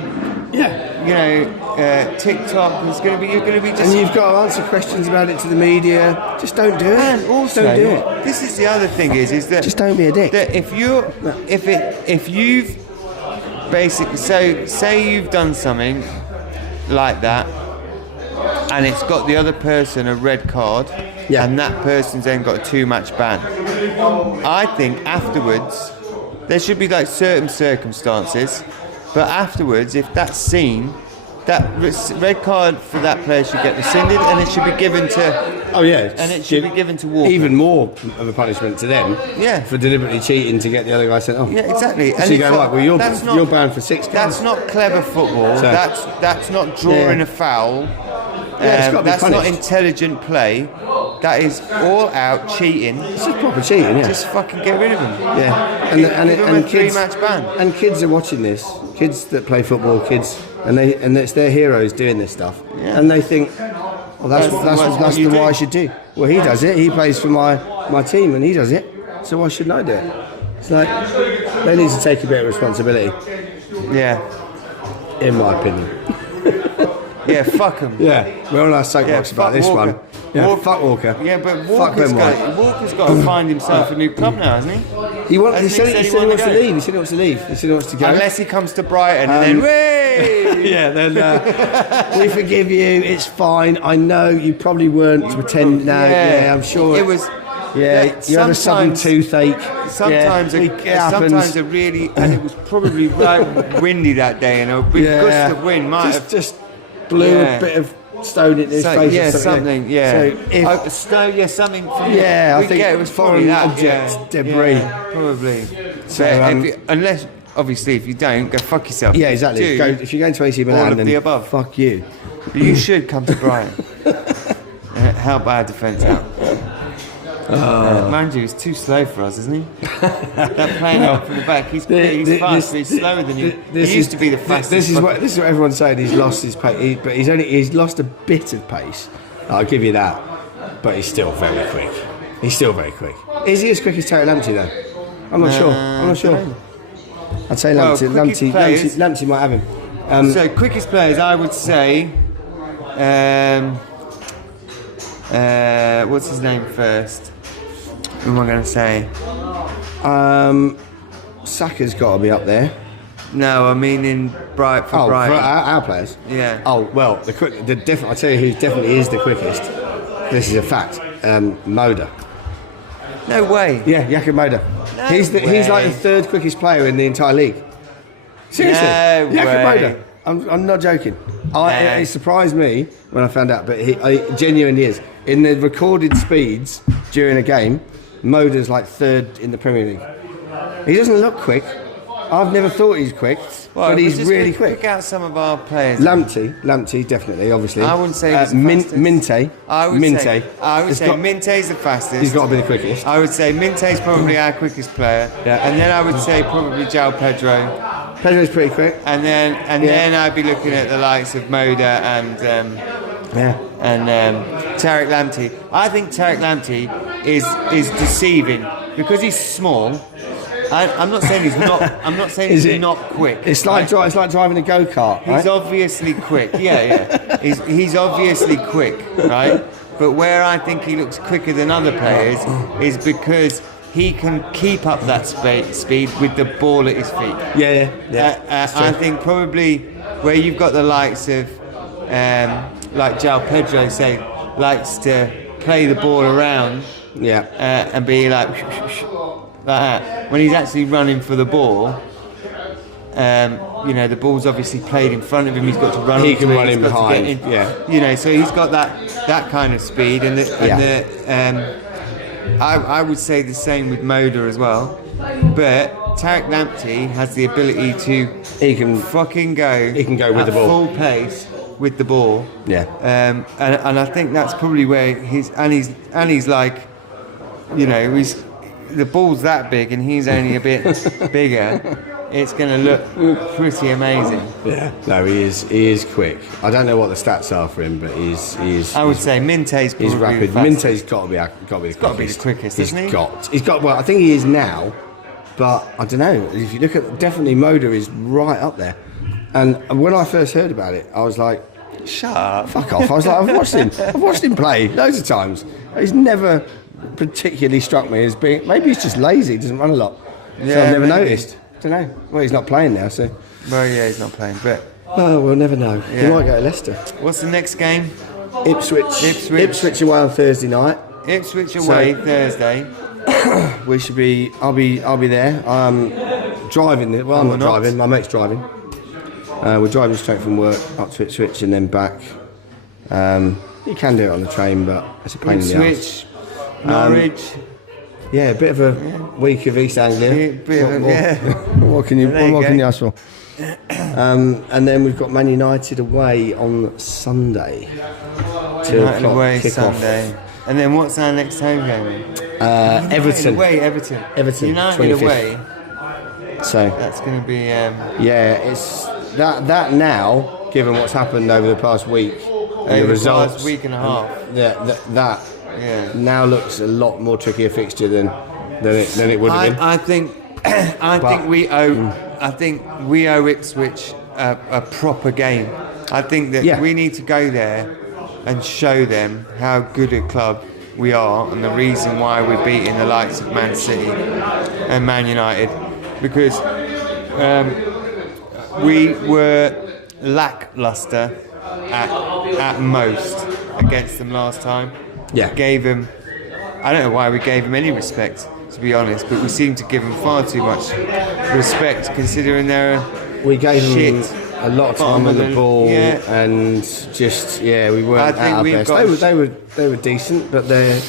TikTok. You're going to be just. And you've got to answer questions about it to the media. Just don't do it. And also, don't do it. This is the other thing is that just don't be a dick. That if you've basically say you've done something like that, and it's got the other person a red card, and that person's then got a 2-match ban. I think afterwards. There should be like certain circumstances, but afterwards, if that's seen, that red card for that player should get rescinded, and it should be given to. Oh yeah, and it should be given to Walker. Even more of a punishment to them. Yeah. For deliberately cheating to get the other guy sent off. Yeah, exactly. So you go right. Well, you're banned for 6 games. That's not clever football. So, that's not drawing a foul. It's got to be that's punished. not intelligent play. That is all out cheating. It's just proper cheating, yeah. Just fucking get rid of him. Yeah, Give him a kids, 3-match ban. And kids are watching this. Kids that play football, and it's their heroes doing this stuff, and they think, well, that's the what I should do. Well, he does it. He plays for my team, and he does it. So why shouldn't I do it? It's like they need to take a bit of responsibility. Yeah. In my opinion. Yeah, fuck him. Yeah, we're on our soapbox about this Walker. one. Yeah, fuck Walker. Yeah, but Walker's got to find himself a new club now, hasn't he? He said he wants to leave. He said he wants to leave. He said he wants to go. Unless he comes to Brighton and then, way! Yeah, then we forgive you. It's fine. I know you probably weren't to pretend. No, yeah, I'm sure it was. Yeah, you had a sudden toothache. Sometimes a really, and it was probably right windy that day, and a big gust of wind might have just blew a bit of stone in his So, face. yeah, or something. Yeah. So if, something. From, Yeah, I we think get it was foreign probably that, objects, yeah, debris. yeah, probably. So, Unless, obviously, if you don't, go fuck yourself. yeah, exactly. Do, If you're going to AC all Milan, of then the above. fuck you. But you should come to Brighton. Help our defence out. Mind you, he's too slow for us, isn't he? That playing out from the back, he's fast, but he's slower than you. He used to be the fastest. This is what everyone's saying. He's lost his pace, but he's lost a bit of pace. I'll give you that, but he's still very quick. He's still very quick. Is he as quick as Terry Lamptey though? I'm not sure. I'm not sure. I'd say Lamptey might have him. So quickest players, I would say. What's his name first? Who am I going to say? Saka's got to be up there. No, I mean in Brighton. For Brighton. our players. Yeah. Oh well, I tell you who definitely is the quickest. This is a fact. Moda. No way. Yeah, Jakob Moda. No He's like way. the third quickest player in the entire league. Seriously, No Jakob way. Moda. I'm not joking. It surprised me when I found out, but he genuinely is. In the recorded speeds during a game, Moda's like third in the Premier League. He doesn't look quick. I've never thought he's quick, but he's really quick. Pick out some of our players. Lamptey, definitely, obviously. I wouldn't say he's the fastest. Minte. I would say Minte's the fastest. He's got to be the quickest. I would say Minte's probably our quickest player. Yeah. And then I would say probably João Pedro. Pedro's pretty quick. And then I'd be looking at the likes of Moda and Tariq Lamptey. I think Tariq Lamptey is deceiving because he's small. I'm not saying he's not. I'm not saying he's not quick. It's like driving a go-kart. He's obviously quick. Yeah. He's obviously quick, right? But where I think he looks quicker than other players is because he can keep up that speed with the ball at his feet. Yeah. I think probably where you've got the likes of like João Pedro, say, likes to play the ball around. Yeah. And be like that. When he's actually running for the ball, the ball's obviously played in front of him. He's got to run. He can run in behind. So he's got that kind of speed, I would say the same with Moda as well. But Tariq Lamptey has the ability to. He can fucking go. He can go with at the ball. full pace with the ball. Yeah. And I think that's probably where he's like, the ball's that big and he's only a bit bigger. It's going to look pretty amazing. Yeah. No, he is quick. I don't know what the stats are for him, but he is. I would say Minte's probably he's rapid. the fastest. Minte's got to be the quickest. Got to be the quickest, He's isn't he? got. Well, I think he is now, but I don't know. If you look at definitely Moda is right up there. And when I first heard about it, I was like, shut up. Fuck off. I was like, I've watched him play loads of times. He's never particularly struck me as being. Maybe he's just lazy. He doesn't run a lot. So I've never noticed. Don't know. Well, he's not playing now, so. Well, yeah, he's not playing, but. Oh, we'll never know. Yeah. He might go to Leicester. What's the next game? Ipswich away on Thursday night. Ipswich away Thursday. We should be. I'll be there. Driving. Well, I'm not driving. My mate's driving. We're driving straight from work up to Ipswich and then back. You can do it on the train, but it's a pain in the ass. Ipswich, Norwich. Yeah, a bit of a week of East Anglia. What can you ask for? And then we've got Man United away on Sunday. United away Sunday. And then what's our next home game? Everton. Everton. United 25th. away. So that's going to be. It's that now, given what's happened over the past week, and the results, past week and a half. That now looks a lot more trickier fixture than it would have been. I think we owe Ipswich a proper game. I think that we need to go there and show them how good a club we are and the reason why we're beating the likes of Man City and Man United, because we were lacklustre at most against them last time. Yeah. Gave them. I don't know why we gave them any respect, to be honest, but we seem to give them far too much respect considering they're we gave shit. a lot of time on the ball, and just we weren't I think at our we've best. got They were decent, but they're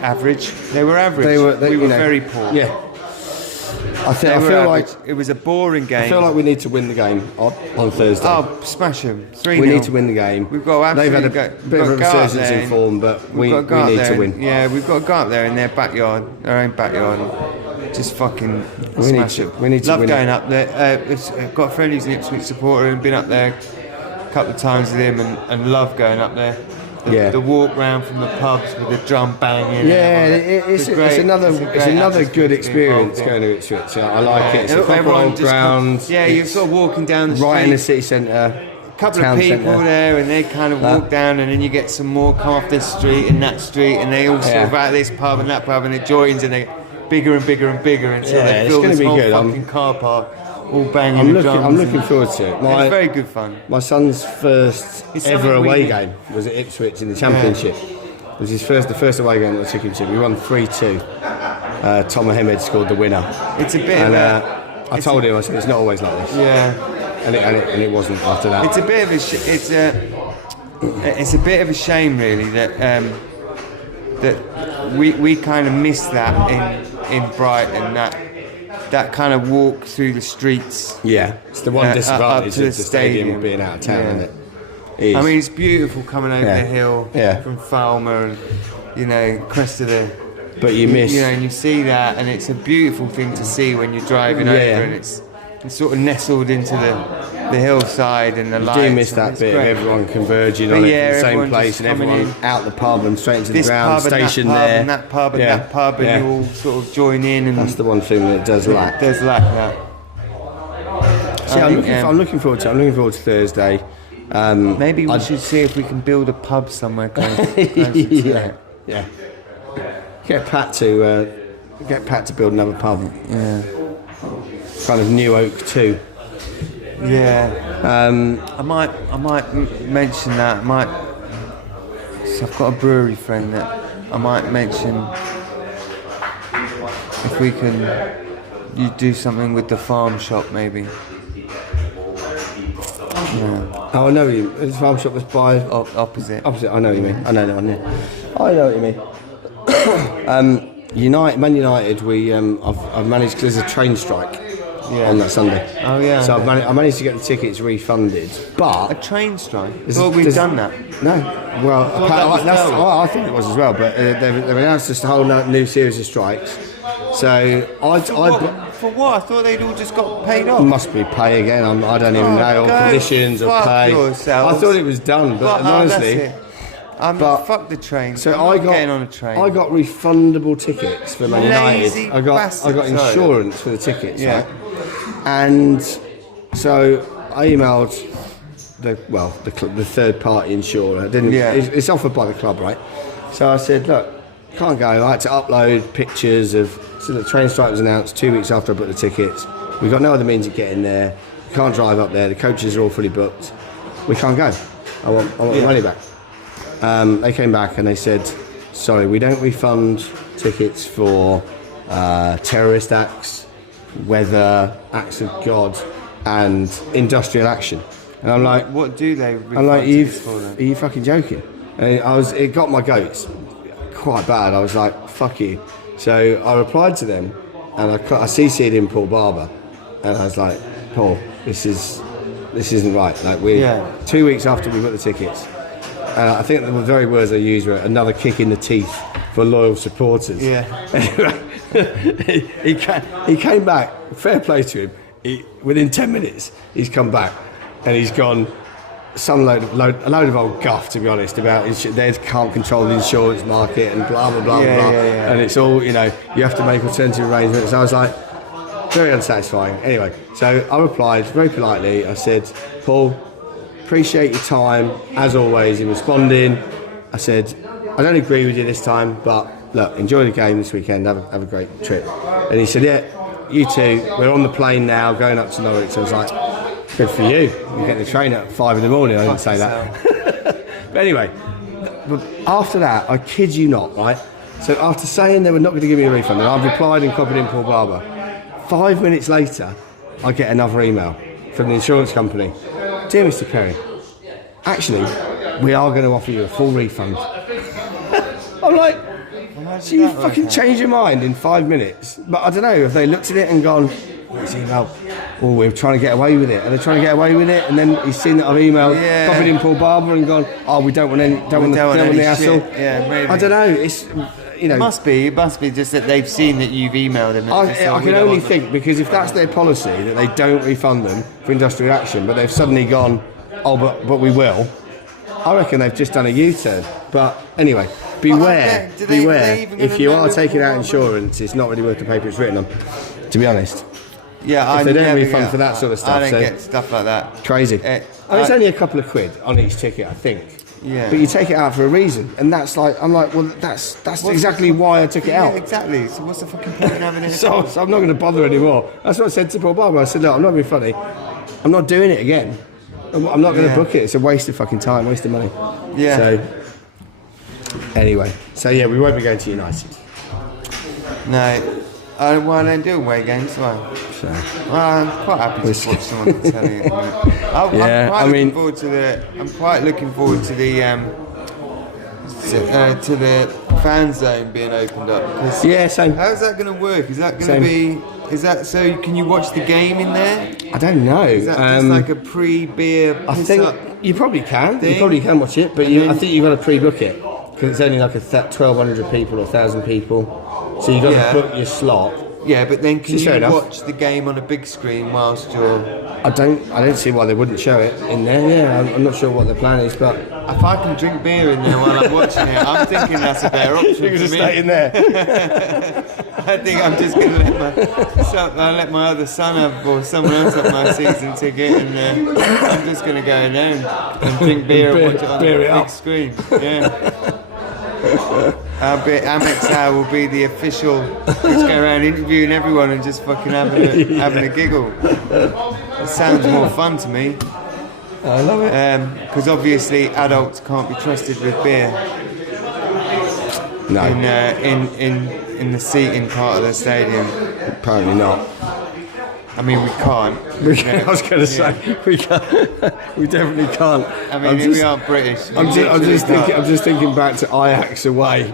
average. They were average. we were very poor. Yeah, I They were feel like average. It was a boring game. I feel like we need to win the game on Thursday. Oh, smash them! 3-0. We need to win the game. We've got to They've had a absolutely bit of a we've got to go up resurgence there in and- form, but we We've got to go up need there to and- win. Yeah, we've got to go up there in their backyard, their own backyard, and just fucking smash it. we need to Love win going it. up there. I've got a friend who's an Ipswich supporter and been up there a couple of times with him, and love going up there. The walk round from the pubs with the drum banging. Yeah, it's great. another atmosphere good to be experience involved going to Ipswich. I like it. It's a in. proper Everyone old just ground. you're It's sort of walking down the street. right in the city centre. A couple of people there, and they kind of walk down, and then you get some more come off this street and that street, and they all sort of out this pub and that pub, and it joins, and they get bigger and bigger and bigger until Yeah, they it's fill gonna this be whole good. fucking car park, all banging I'm the looking. drums. I'm looking forward to it. It's very good fun. My son's first It's ever something we away need. game was at Ipswich in the Championship. It was the first away game that I took him to. We won 3-2. Tom Mohamed scored the winner. It's a bit And of I told him, I said, it's not always like this. yeah. And it wasn't after that. It's a bit of it's a bit of a shame, really, that that we kind of missed that in Brighton, that kind of walk through the streets. Yeah, it's the one up disadvantage to of the the stadium stadium. being out of town, Yeah. isn't it? It I is. mean, it's beautiful coming over Yeah. the hill Yeah. from Falmer and crest of the. But you miss. and you see that, and it's a beautiful thing to see when you're driving Yeah. over, and it's sort of nestled into the hillside and the You lights. do miss and that it's bit great. of everyone converging But on it yeah, in the same everyone place just and coming everyone out the pub and straight into This the ground, pub and that stationed pub there. and that pub and Yeah. that pub, and Yeah. you all sort of join in, and That's the one thing that it does lack. there's lack that. See, I'm looking forward to it. I'm looking forward to Thursday. Maybe we should see if we can build a pub somewhere close to yeah, that. yeah. Get Pat to build another pub. Yeah. Kind of New Oak too. Yeah. I might mention that. So I've got a brewery friend that I might mention if we can. You do something with the farm shop, maybe. Yeah. Oh, I know you. His farm shop was by Opposite. opposite. I know what you mean. I know that one. Yeah. I know what you mean. Man United. I've managed because there's a train strike on that Sunday. Oh yeah. So I managed to get the tickets refunded, A but train strike. There's- Well, we've there's- done that. no. Well, thought that was I think it was as well. But they've announced just a whole new series of strikes. So For what? I thought they'd all just got paid off. must be pay again. I don't even know, or go conditions or fuck pay. yourselves. I thought it was done, but honestly. That's it. But- fuck the train. So I'm I not got getting on a train. I got refundable tickets for Man Lazy United. I got bastards. insurance for the tickets, Yeah. right? And so I emailed the third party insurer. Yeah. It's offered by the club, right? So I said, look, can't go. I had to upload pictures of. So the train strike was announced 2 weeks after I booked the tickets. We've got no other means of getting there. We can't drive up there. The coaches are all fully booked. We can't go. I want the money back. They came back and they said, sorry, we don't refund tickets for terrorist acts, weather, acts of God, and industrial action. And I'm like, What do they? refund I'm like, tickets for then? are you fucking joking? And it got my goats quite bad. I was like, fuck you. So I replied to them, and I CC'd in Paul Barber, and I was like, Paul, this isn't right. Like we're 2 weeks after we got the tickets, and I think the very words they used were another kick in the teeth for loyal supporters. Yeah. Anyway, he came back. Fair play to him. Within 10 minutes, he's come back, and he's gone. A load of old guff, to be honest, about they can't control the insurance market and blah blah blah blah, and it's all you have to make alternative arrangements. I was like, very unsatisfying. Anyway, so I replied very politely. I said, Paul, appreciate your time as always in responding. I said, I don't agree with you this time, but look, enjoy the game this weekend. Have a great trip. And he said, yeah, you too. We're on the plane now, going up to Norwich. So I was like, good for you. You get the train at 5 in the morning. I didn't say that. But anyway, after that, I kid you not, right? So after saying they were not going to give me a refund, and I've replied and copied in Paul Barber, 5 minutes later, I get another email from the insurance company dear Mr. Perry, actually, we are going to offer you a full refund. I'm like, so you fucking change your mind in 5 minutes. But I don't know if they looked at it and gone, where's email? Oh, we're trying to get away with it. Are they trying to get away with it? And then he's seen that I've emailed, copied in Paul Barber and gone, oh, we don't want any, don't want the hassle. Yeah, maybe. I don't know. It's, you know. It must be just that they've seen that you've emailed them. I can only think, because if that's their policy, that they don't refund them for industrial action, but they've suddenly gone, oh, but we will. I reckon they've just done a U-turn. But anyway, beware, if you are taking out insurance, it's not really worth the paper it's written on, to be honest. Yeah, if they don't refund for that sort of stuff. I don't get stuff like that. Crazy. It's only a couple of quid on each ticket, I think. Yeah. But you take it out for a reason, and that's like, I'm like, well, that's exactly why I took it out. Exactly. So what's the fucking point in having it? So I'm not going to bother anymore. That's what I said to Paul Barber. I said, look, I'm not being funny. I'm not doing it again. I'm not going to book it. It's a waste of fucking time, waste of money. Yeah. So anyway, we won't be going to United. No. I don't do away games, do I? So. Well, I'm quite happy to watch someone on telly. I'm quite looking forward to the fan zone being opened up. Same. How's that going to work? Is that going to be? Is that so? Can you watch the game in there? I don't know. Is that just like a pre-beer? I think you probably can. Thing? You probably can watch it, but I think you've got to pre-book it because it's only like 1,200 people or 1,000 people. So you've got to book your slot. Yeah, but then can you watch the game on a big screen whilst you're... I don't see why they wouldn't show it in there. Yeah, I'm not sure what the plan is, but... If I can drink beer in there while I'm watching it, I'm thinking that's a better option for me. You can just stay in there. I think I'm just going to let my other son have, or someone else have my season ticket, and I'm just going to go in there and drink beer and watch it on the big screen. Yeah. Amex will be the official, just go around interviewing everyone and just fucking having a giggle. It sounds more fun to me. I love it. Because obviously adults can't be trusted with beer. No. In the seating part of the stadium. Apparently not. I mean, we can't. I was going to say we can't. We definitely can't. I mean, we aren't British. I'm just thinking back to Ajax away,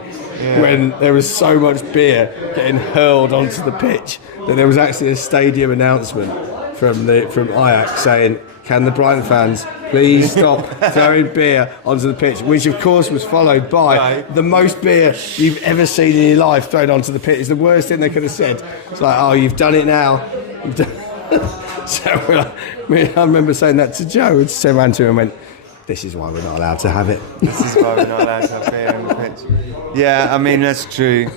when there was so much beer getting hurled onto the pitch that there was actually a stadium announcement from Ajax saying, "Can the Brighton fans please stop throwing beer onto the pitch?" Which, of course, was followed by the most beer you've ever seen in your life thrown onto the pitch. It's the worst thing they could have said. It's like, "Oh, you've done it now." So I remember saying that to Joe, and Sam ran to him and went, "This is why we're not allowed to have it." This is why we're not allowed to have beer on the pitch. Yeah, I mean, that's true.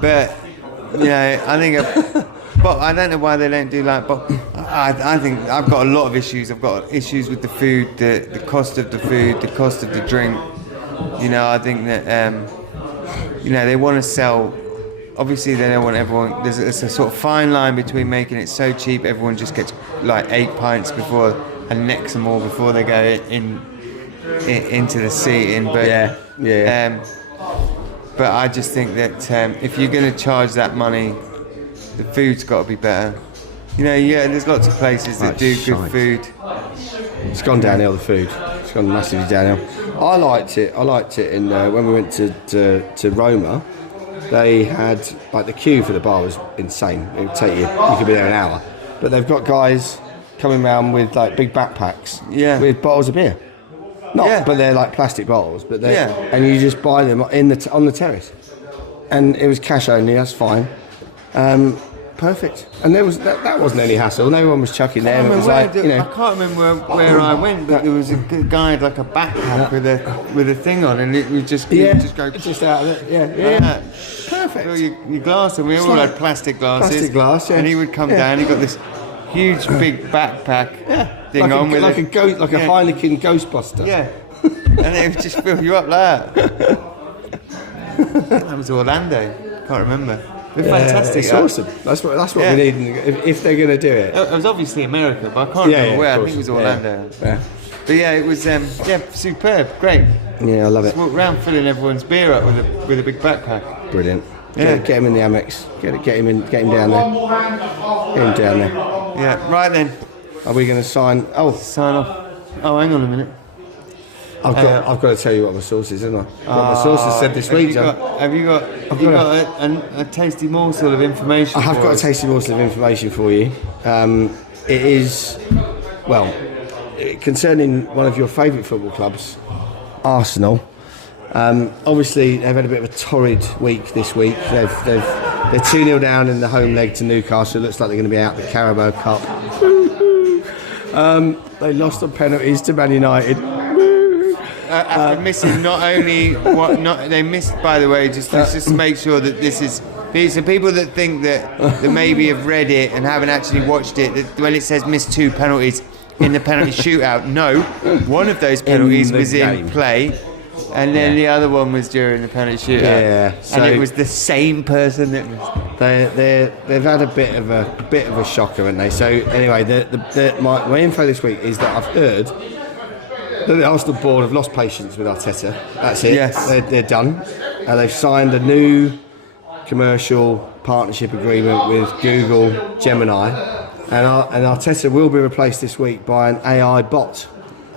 But, I think... But I don't know why they don't do that. But I think I've got a lot of issues. I've got issues with the food, the cost of the food, the cost of the drink. I think that, they want to sell... Obviously, they don't want everyone... There's a sort of fine line between making it so cheap everyone just gets like 8 pints before and necks them all before they go into the seating. But but I just think that if you're going to charge that money, the food's got to be better. There's lots of places that do good food. It's gone downhill, the food. It's gone massively downhill. I liked it in when we went to Roma. They had, like, the queue for the bar was insane. It would take you could be there an hour. But they've got guys coming around with, like, big backpacks with bottles of beer. But they're like plastic bottles. But and you just buy them on the terrace. And it was cash only, that's fine. Perfect. And there was that wasn't any hassle. No one was chucking them. It was like, I can't remember where I went, but there was a guy had like a backpack with a thing on, and it would just go just out of it. Yeah. Perfect. Fill your glass, and we all had plastic glasses. Plastic glass, yeah. And he would come down. He got this huge big backpack thing on with a Heineken Ghostbuster. Yeah. And it would just fill you up like that. That was Orlando. Can't remember. They're fantastic. It's awesome. That's what we need if they're going to do it. It was obviously America, but I can't remember where. I think it was Orlando. Yeah. But it was superb, great. Yeah, I love it. Just walk around filling everyone's beer up with a big backpack. Brilliant. Get him in the Amex. Get him down there. Get him down there. Yeah. Right then. Are we going to sign? Oh, Sign off. Oh, hang on a minute. I've got to tell you what my sauce is, haven't I? What my sauce has said this week, John. Have you got a tasty morsel of information? I have for got a us? tasty morsel of information for you. It is, well, concerning one of your favourite football clubs, Arsenal. Obviously, they've had a bit of a torrid week this week. They're 2-0 down in the home leg to Newcastle. It looks like they're going to be out the Carabao Cup. They lost on penalties to Man United. After missing not only they missed, by the way, just to make sure that this is. So people that think that maybe have read it and haven't actually watched it, that when it says missed 2 penalties in the penalty shootout, no, one of those penalties was in play, and then the other one was during the penalty shootout. Yeah, so and it was the same person that missed. They've had a bit of a shocker, haven't they? So anyway, my info this week is that I've heard that the Arsenal board have lost patience with Arteta. That's it. Yes. They're done. They've signed a new commercial partnership agreement with Google Gemini, and Arteta will be replaced this week by an AI bot.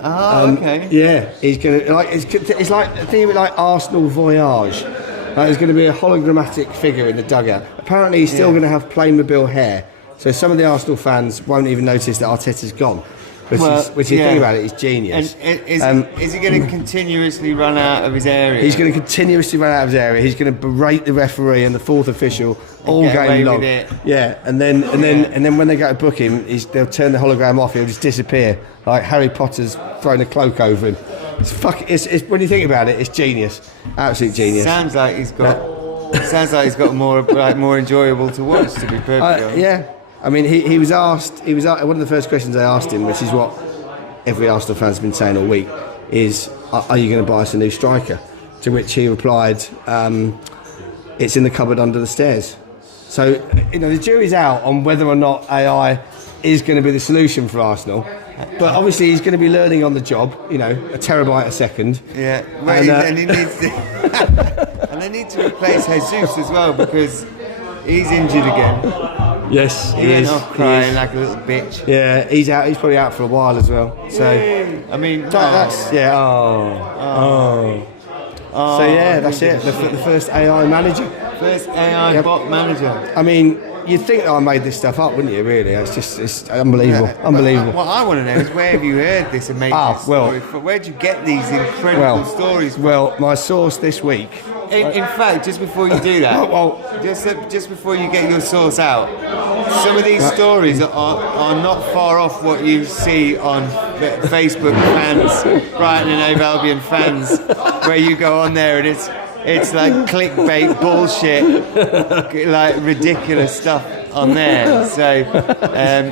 Oh, okay. Yeah, he's gonna it's like think of it like Arsenal Voyage. There's going to be a hologrammatic figure in the dugout. Apparently, he's still going to have Playmobil hair, so some of the Arsenal fans won't even notice that Arteta's gone. Which, you think about it, is genius. And is he going to continuously run out of his area? He's going to continuously run out of his area. He's going to berate the referee and the fourth official all get away game long. with it. Yeah, and then when they go to book him, they'll turn the hologram off. He'll just disappear, like Harry Potter's thrown a cloak over him. It's when you think about it, it's genius, absolute genius. Sounds like he's got more enjoyable to watch. To be perfectly honest. Yeah. I mean, he was asked. One of the first questions I asked him, which is what every Arsenal fan's been saying all week, is, "Are you going to buy us a new striker?" To which he replied, "It's in the cupboard under the stairs." So the jury's out on whether or not AI is going to be the solution for Arsenal. But obviously, he's going to be learning on the job. A terabyte a second. Yeah, and he needs to, and they need to replace Jesus as well because he's injured again. Yes, he went off crying like a little bitch. Yeah, he's out. He's probably out for a while as well. So, I mean, that's yeah. So yeah, that's it. The first AI manager. First AI bot manager. I mean, you'd think that I made this stuff up, wouldn't you? Really, it's unbelievable. Yeah, Unbelievable. What I want to know is where have you heard this amazing story? Where'd you get these incredible stories from? Well, my source this week. In fact, just before you do that, just before you get your source out, some of these stories are not far off what you see on Facebook fans, Brighton and Hove Albion fans, where you go on there and it's like clickbait bullshit, like ridiculous stuff on there. So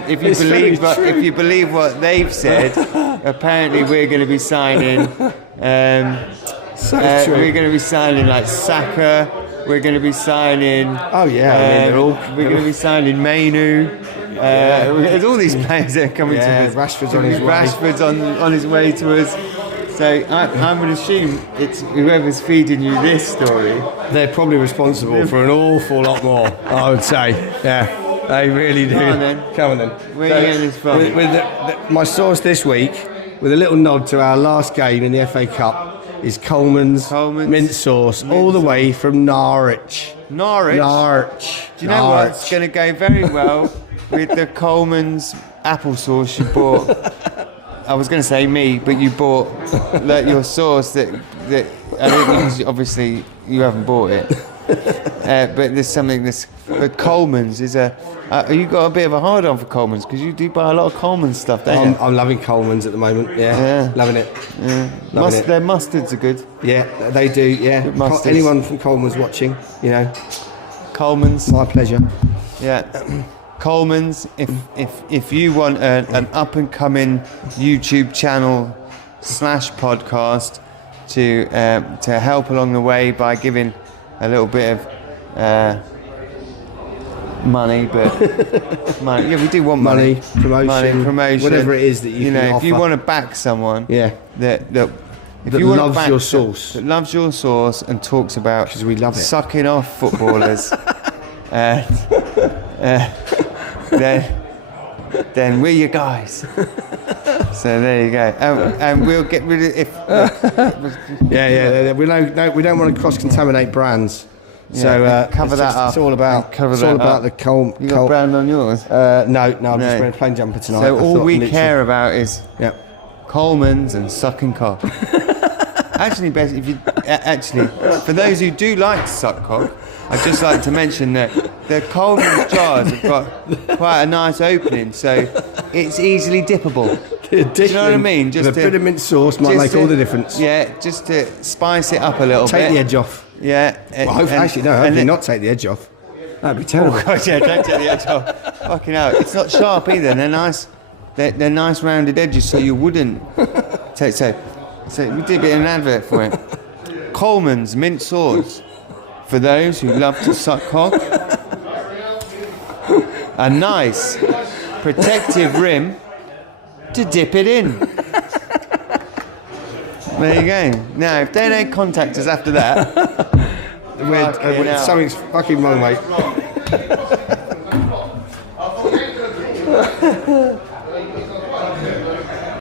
if you believe what they've said, apparently we're going to be signing. We're going to be signing like Saka. We're going to be signing. Oh yeah, we're going to be signing Mainu. There's all these players that are coming to us. Rashford's on his way. Rashford's on his way to us. So I'm going to assume it's whoever's feeding you this story. They're probably responsible for an awful lot more, I would say. Yeah, they really do. Come on then. Where are you getting this from? With my source this week, with a little nod to our last game in the FA Cup, is Coleman's mint sauce, all the way from Norwich. Norwich? Do you know what? It's going to go very well with the Coleman's applesauce you bought. I was going to say me, but you bought your sauce that I think obviously you haven't bought it. But there's something but Coleman's is you got a bit of a hard on for Coleman's because you do buy a lot of Coleman's stuff, don't you? I'm loving Coleman's at the moment. Yeah. Loving it. Yeah. Their mustards are good. Yeah, they do. Yeah. Anyone from Coleman's watching, Coleman's. My pleasure. Yeah. Coleman's, if you want an up and coming YouTube channel / podcast to help along the way by giving a little bit of money, but money. Yeah, we do want money, promotion, whatever it is that you can if offer. you want to back someone, that loves your sauce, that loves your sauce and talks about because we love it, sucking off footballers. Then then we're your guys. So there you go. And we'll get rid of if. Yeah. We don't want to cross-contaminate brands. So cover that up. It's all about Cover it's that all about up. the coal. You got brand on yours. No, I'm just No. wearing a plain jumper tonight. So I all thought we literally- care about is Yeah. Coleman's and sucking cock. Actually, basically, for those who do like to suck cock, I'd just like to mention that the Coleman's jars have got quite a nice opening, so it's easily dippable. Do you know what I mean? Just a bit of mint sauce might just make all the difference. Yeah, just to spice it up a little Take bit. the edge off. Yeah. Well, hopefully not take the edge off. That'd be terrible. Oh God, yeah, don't take the edge off. Fucking hell, it's not sharp either. They're nice. They're nice rounded edges, so you wouldn't take. So we did a bit of an advert for it. Coleman's mint sauce for those who love to suck cock. A nice protective rim to dip it in. There you go. Now, if they don't contact us after that, Something's fucking wrong, mate.